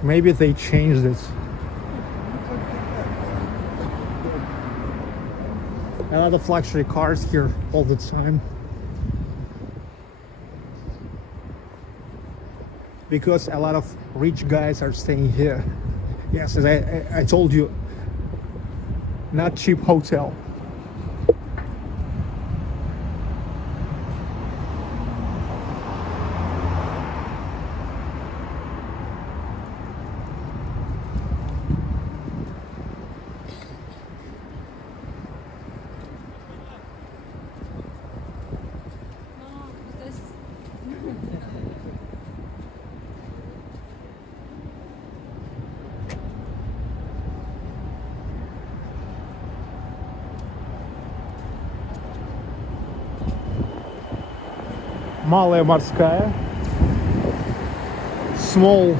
Maybe they changed it. A lot of luxury cars here all the time. Because a lot of rich guys are staying here. Yes, as I told you, not cheap hotel. Малая Морская, small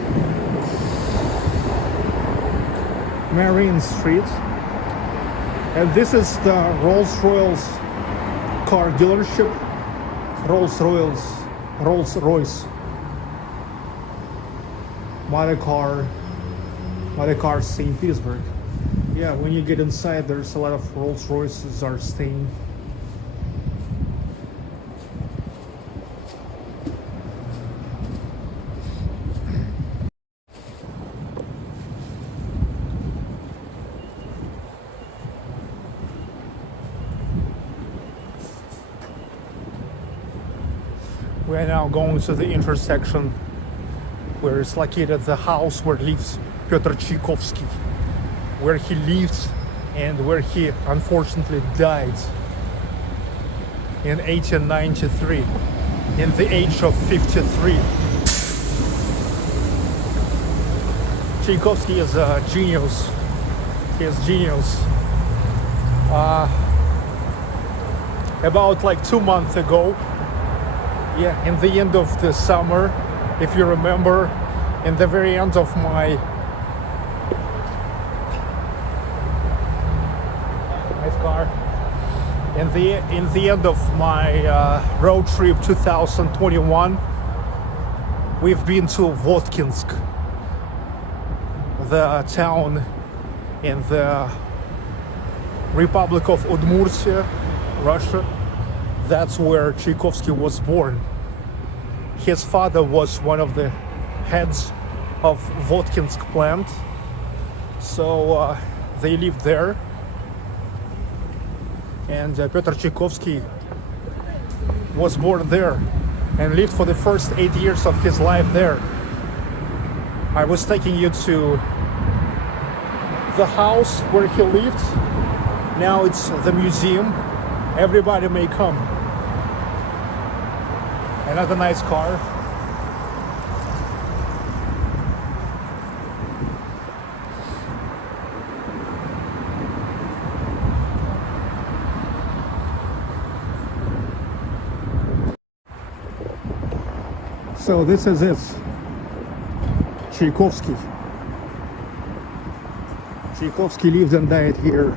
Marine Street, and this is the Rolls-Royce car dealership. Rolls-Royce model car St Petersburg. Yeah, when you get inside there's a lot of Rolls-Royces are staying. We are now going to the intersection where is located the house where lives Pyotr Tchaikovsky, where he lived and where he unfortunately died in 1893 in the age of 53. Tchaikovsky is a genius. He is genius. About like 2 months ago, yeah, in the end of the summer, if you remember, in the very end of my nice car, in the end of my road trip 2021, we've been to Votkinsk, the town in the Republic of Udmurtia, Russia. That's where Tchaikovsky was born. His father was one of the heads of Votkinsk plant, so they lived there. And Pyotr Tchaikovsky was born there and lived for the first 8 years of his life there. I was taking you to the house where he lived. Now it's the museum. Everybody may come. Another nice car. So this is it. Tchaikovsky. Tchaikovsky lived and died here.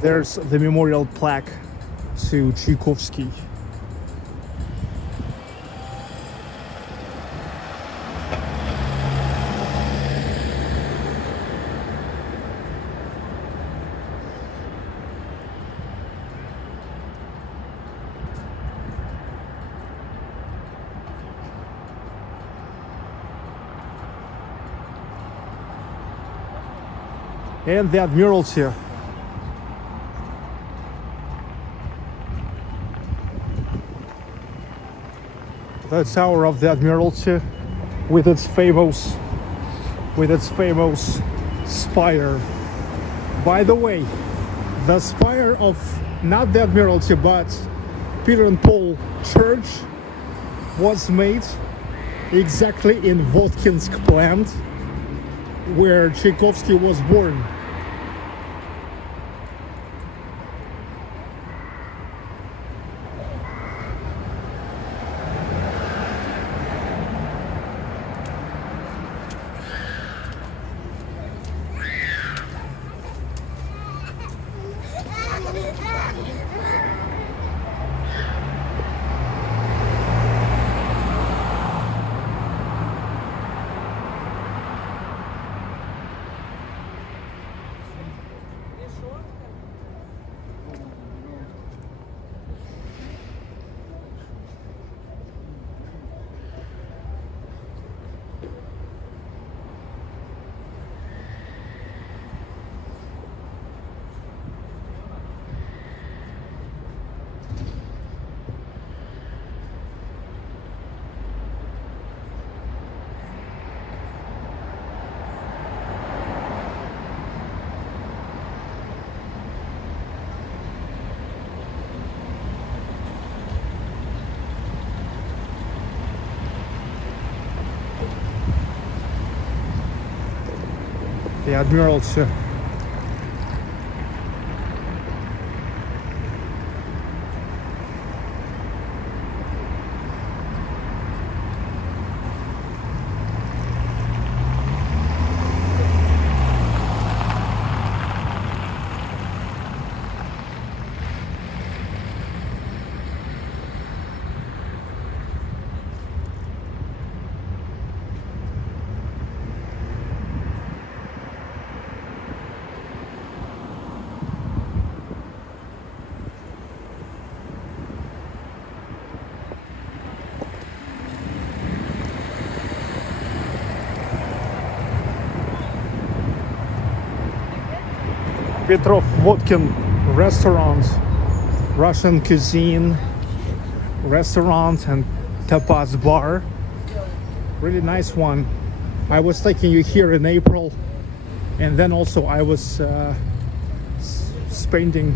There's the memorial plaque to Tchaikovsky. And the Admiralty. The tower of the Admiralty with its famous spire. By the way, the spire of not the Admiralty but Peter and Paul Church was made exactly in Votkinsk plant where Tchaikovsky was born. The Admiralty. Petrov Vodkin restaurant, Russian cuisine restaurant and tapas bar. Really nice one. I was taking you here in April, and then also I was spending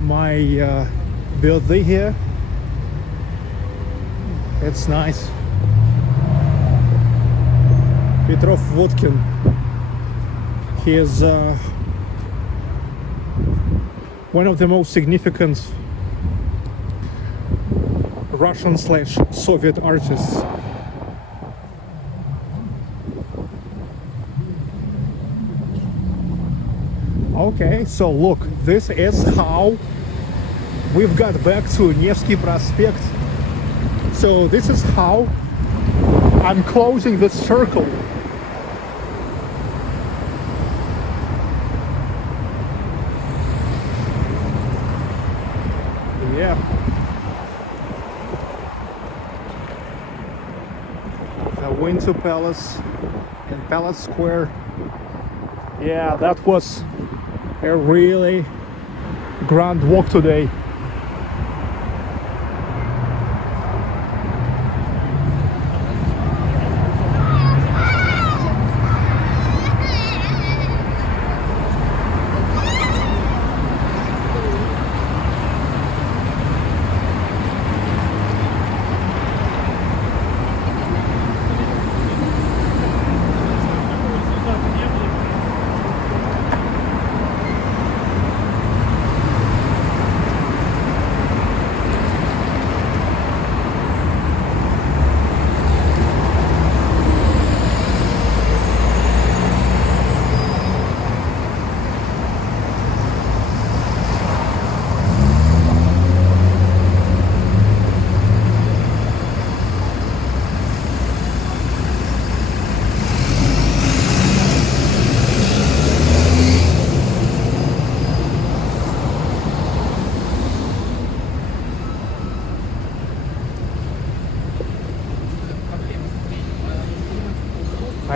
my birthday here. It's nice. Petrov Vodkin. He is one of the most significant Russian/Soviet artists. Okay, so look, this is how we've got back to Nevsky Prospekt. So this is how I'm closing the circle. Yeah. The Winter Palace and Palace Square. Yeah, that was a really grand walk today.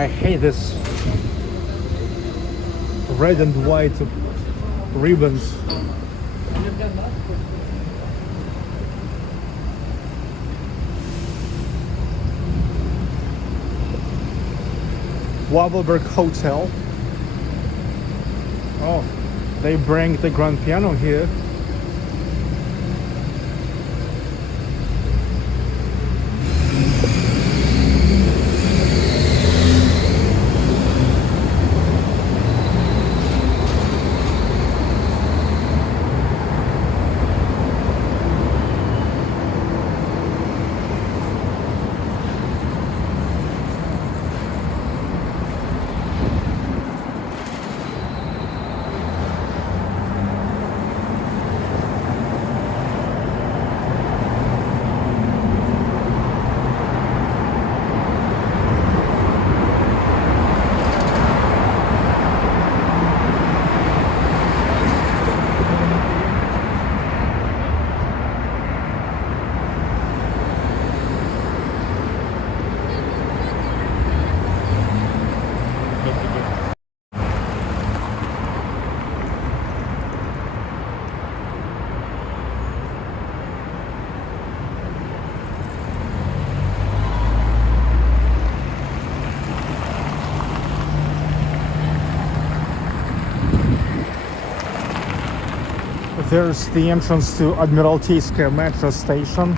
I hate this red and white ribbons. Wavelberg Hotel. Oh, they bring the grand piano here. There's the entrance to Admiralteisky metro station,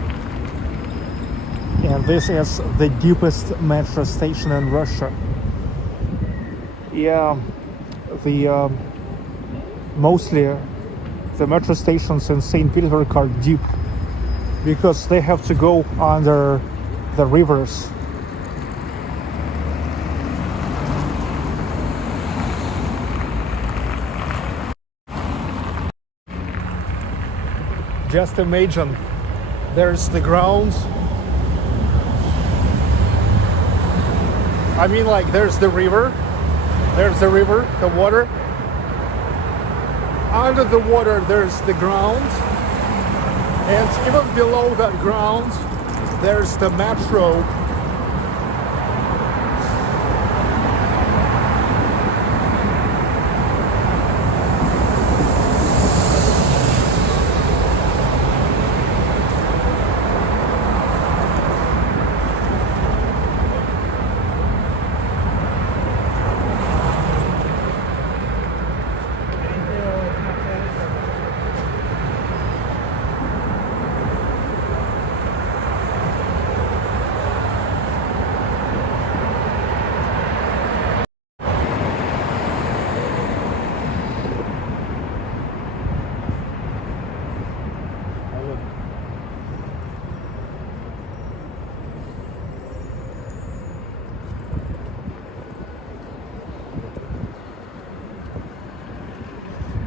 and this is the deepest metro station in Russia. Yeah, the mostly the metro stations in St Petersburg are deep because they have to go under the rivers. Just imagine, there's the grounds. I mean, like, there's the river, the water. Under the water, there's the ground. And even below that ground, there's the metro.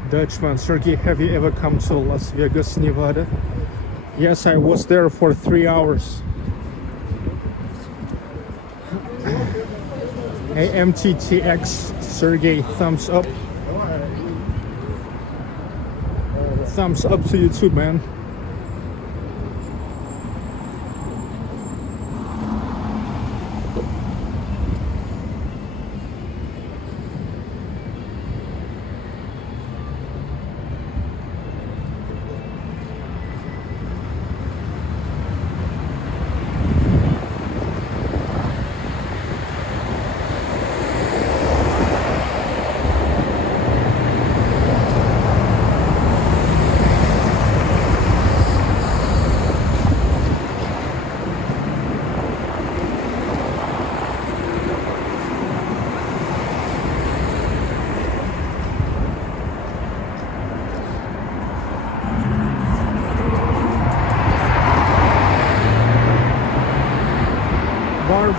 Dutchman, Sergey, have you ever come to Las Vegas, Nevada? Yes, I was there for 3 hours. AMTTX, Sergey, thumbs up. Thumbs up to you too, man.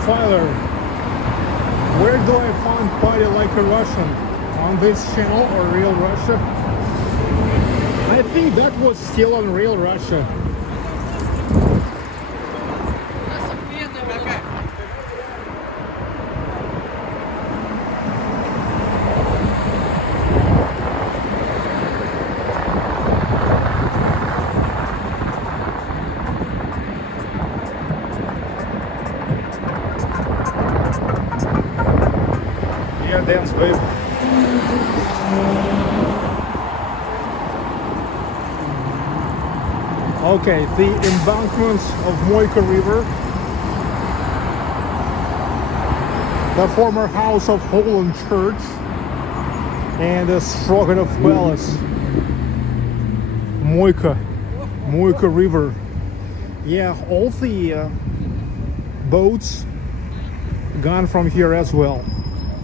Father, where do I find Party Like a Russian? On this channel or Real Russia? I think that was still on Real Russia. dance, baby. Okay, the embankment of Moika River. The former house of Holland Church. And the Stroganov Palace. Moika River. Yeah, all the boats gone from here as well.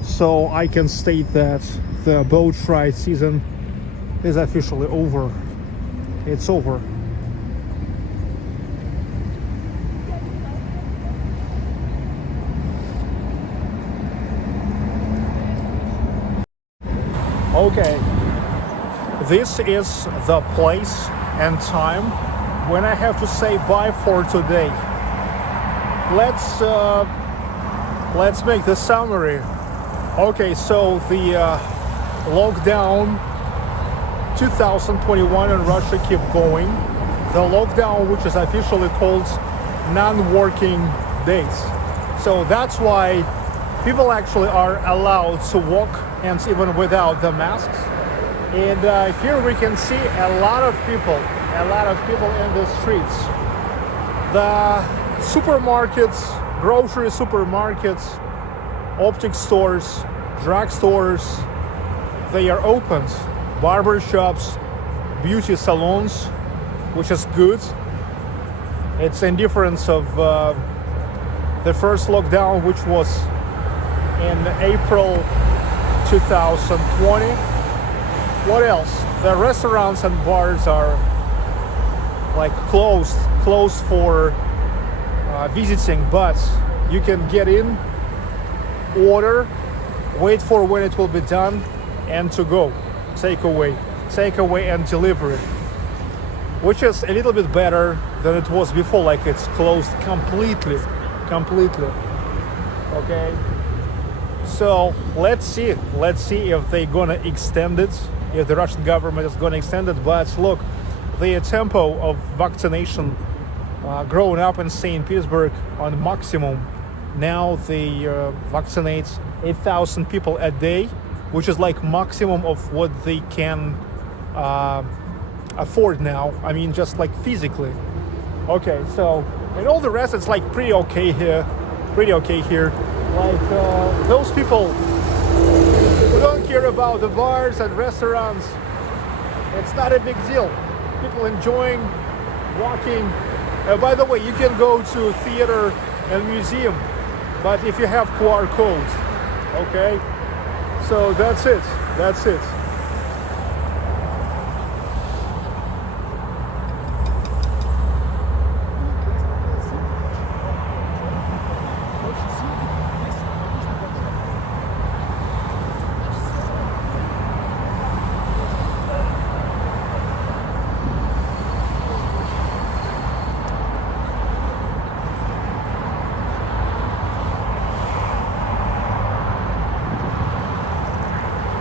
So I can state that the boat ride season is officially over. It's over. Okay, this is the place and time when I have to say bye for today. Let's make the summary. Okay, so the lockdown 2021 in Russia keep going. The lockdown, which is officially called non-working days. So that's why people actually are allowed to walk, and even without the masks. And here we can see a lot of people in the streets. The supermarkets, grocery supermarkets, optic stores, drug stores, they are open. Barber shops, beauty salons, which is good. It's in difference of the first lockdown, which was in April 2020. What else? The restaurants and bars are like closed for visiting, but you can get in, order, wait for when it will be done, and to go. Takeaway and delivery, which is a little bit better than it was before. Like it's closed completely. Okay. So let's see if they're gonna extend it, if the Russian government is gonna extend it. But look, the tempo of vaccination growing up in St. Petersburg on maximum. Now they vaccinate 8,000 people a day, which is like maximum of what they can afford now. I mean, just like physically. Okay, so and all the rest, it's like pretty okay here. Like those people who don't care about the bars and restaurants, it's not a big deal. People enjoying walking. By the way, you can go to theater and museum, but if you have QR codes, okay? So that's it.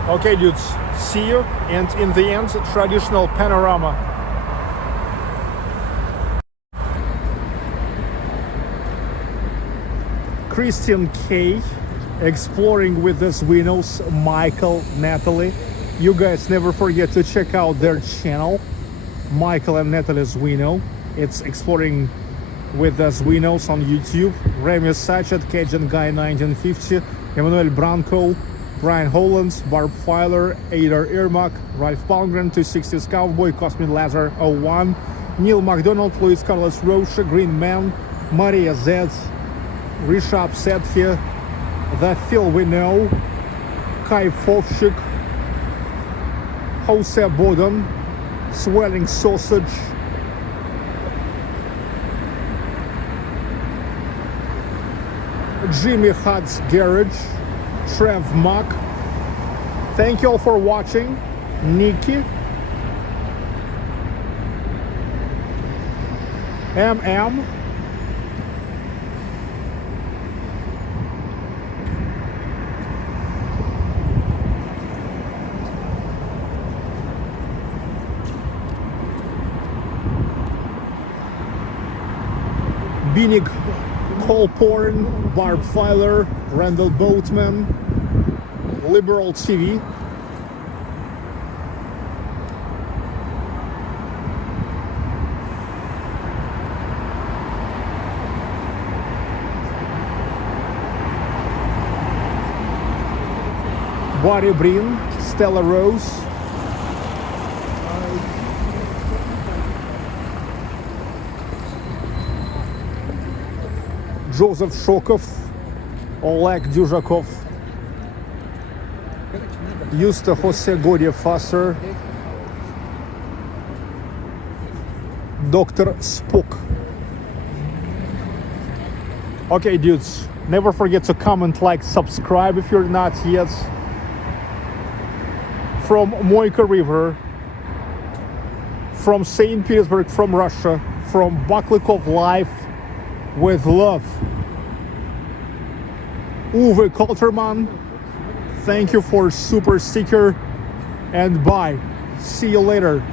Okay, dudes, see you, and in the end, traditional panorama. Christian K, exploring with the Zwinos, Michael, Natalie. You guys never forget to check out their channel, Michael and Natalie Zwino. It's exploring with the Zwinos on YouTube. Remy Sachet, Cajun Guy 1950, Emmanuel Branco, Brian Hollands, Barb Filer, Adar Irmak, Ralph Palmgren, 260s Cowboy, Cosmin Lazar 01, Neil McDonald, Luis Carlos Rocha, Green Man, Maria Z, Rishab Sethi, The Phil We Know, Kai Fovchik, Jose Bodon, Swelling Sausage, Jimmy Hutt's Garage, Trev Muck. Thank you all for watching. Nikki, MM, Binig Colporn, Barb Filer, Randall Boatman, Liberal TV. Barry Brin, Stella Rose. Joseph Shokov, Oleg Dyuzhakov, Justa Jose Goriev Fasser, Dr. Spock. Okay, dudes, never forget to comment, like, subscribe if you're not yet. From Moika River, from St. Petersburg, from Russia, from Baklikov Life, with love. Uwe Kolterman, thank you for super sticker, and bye. See you later.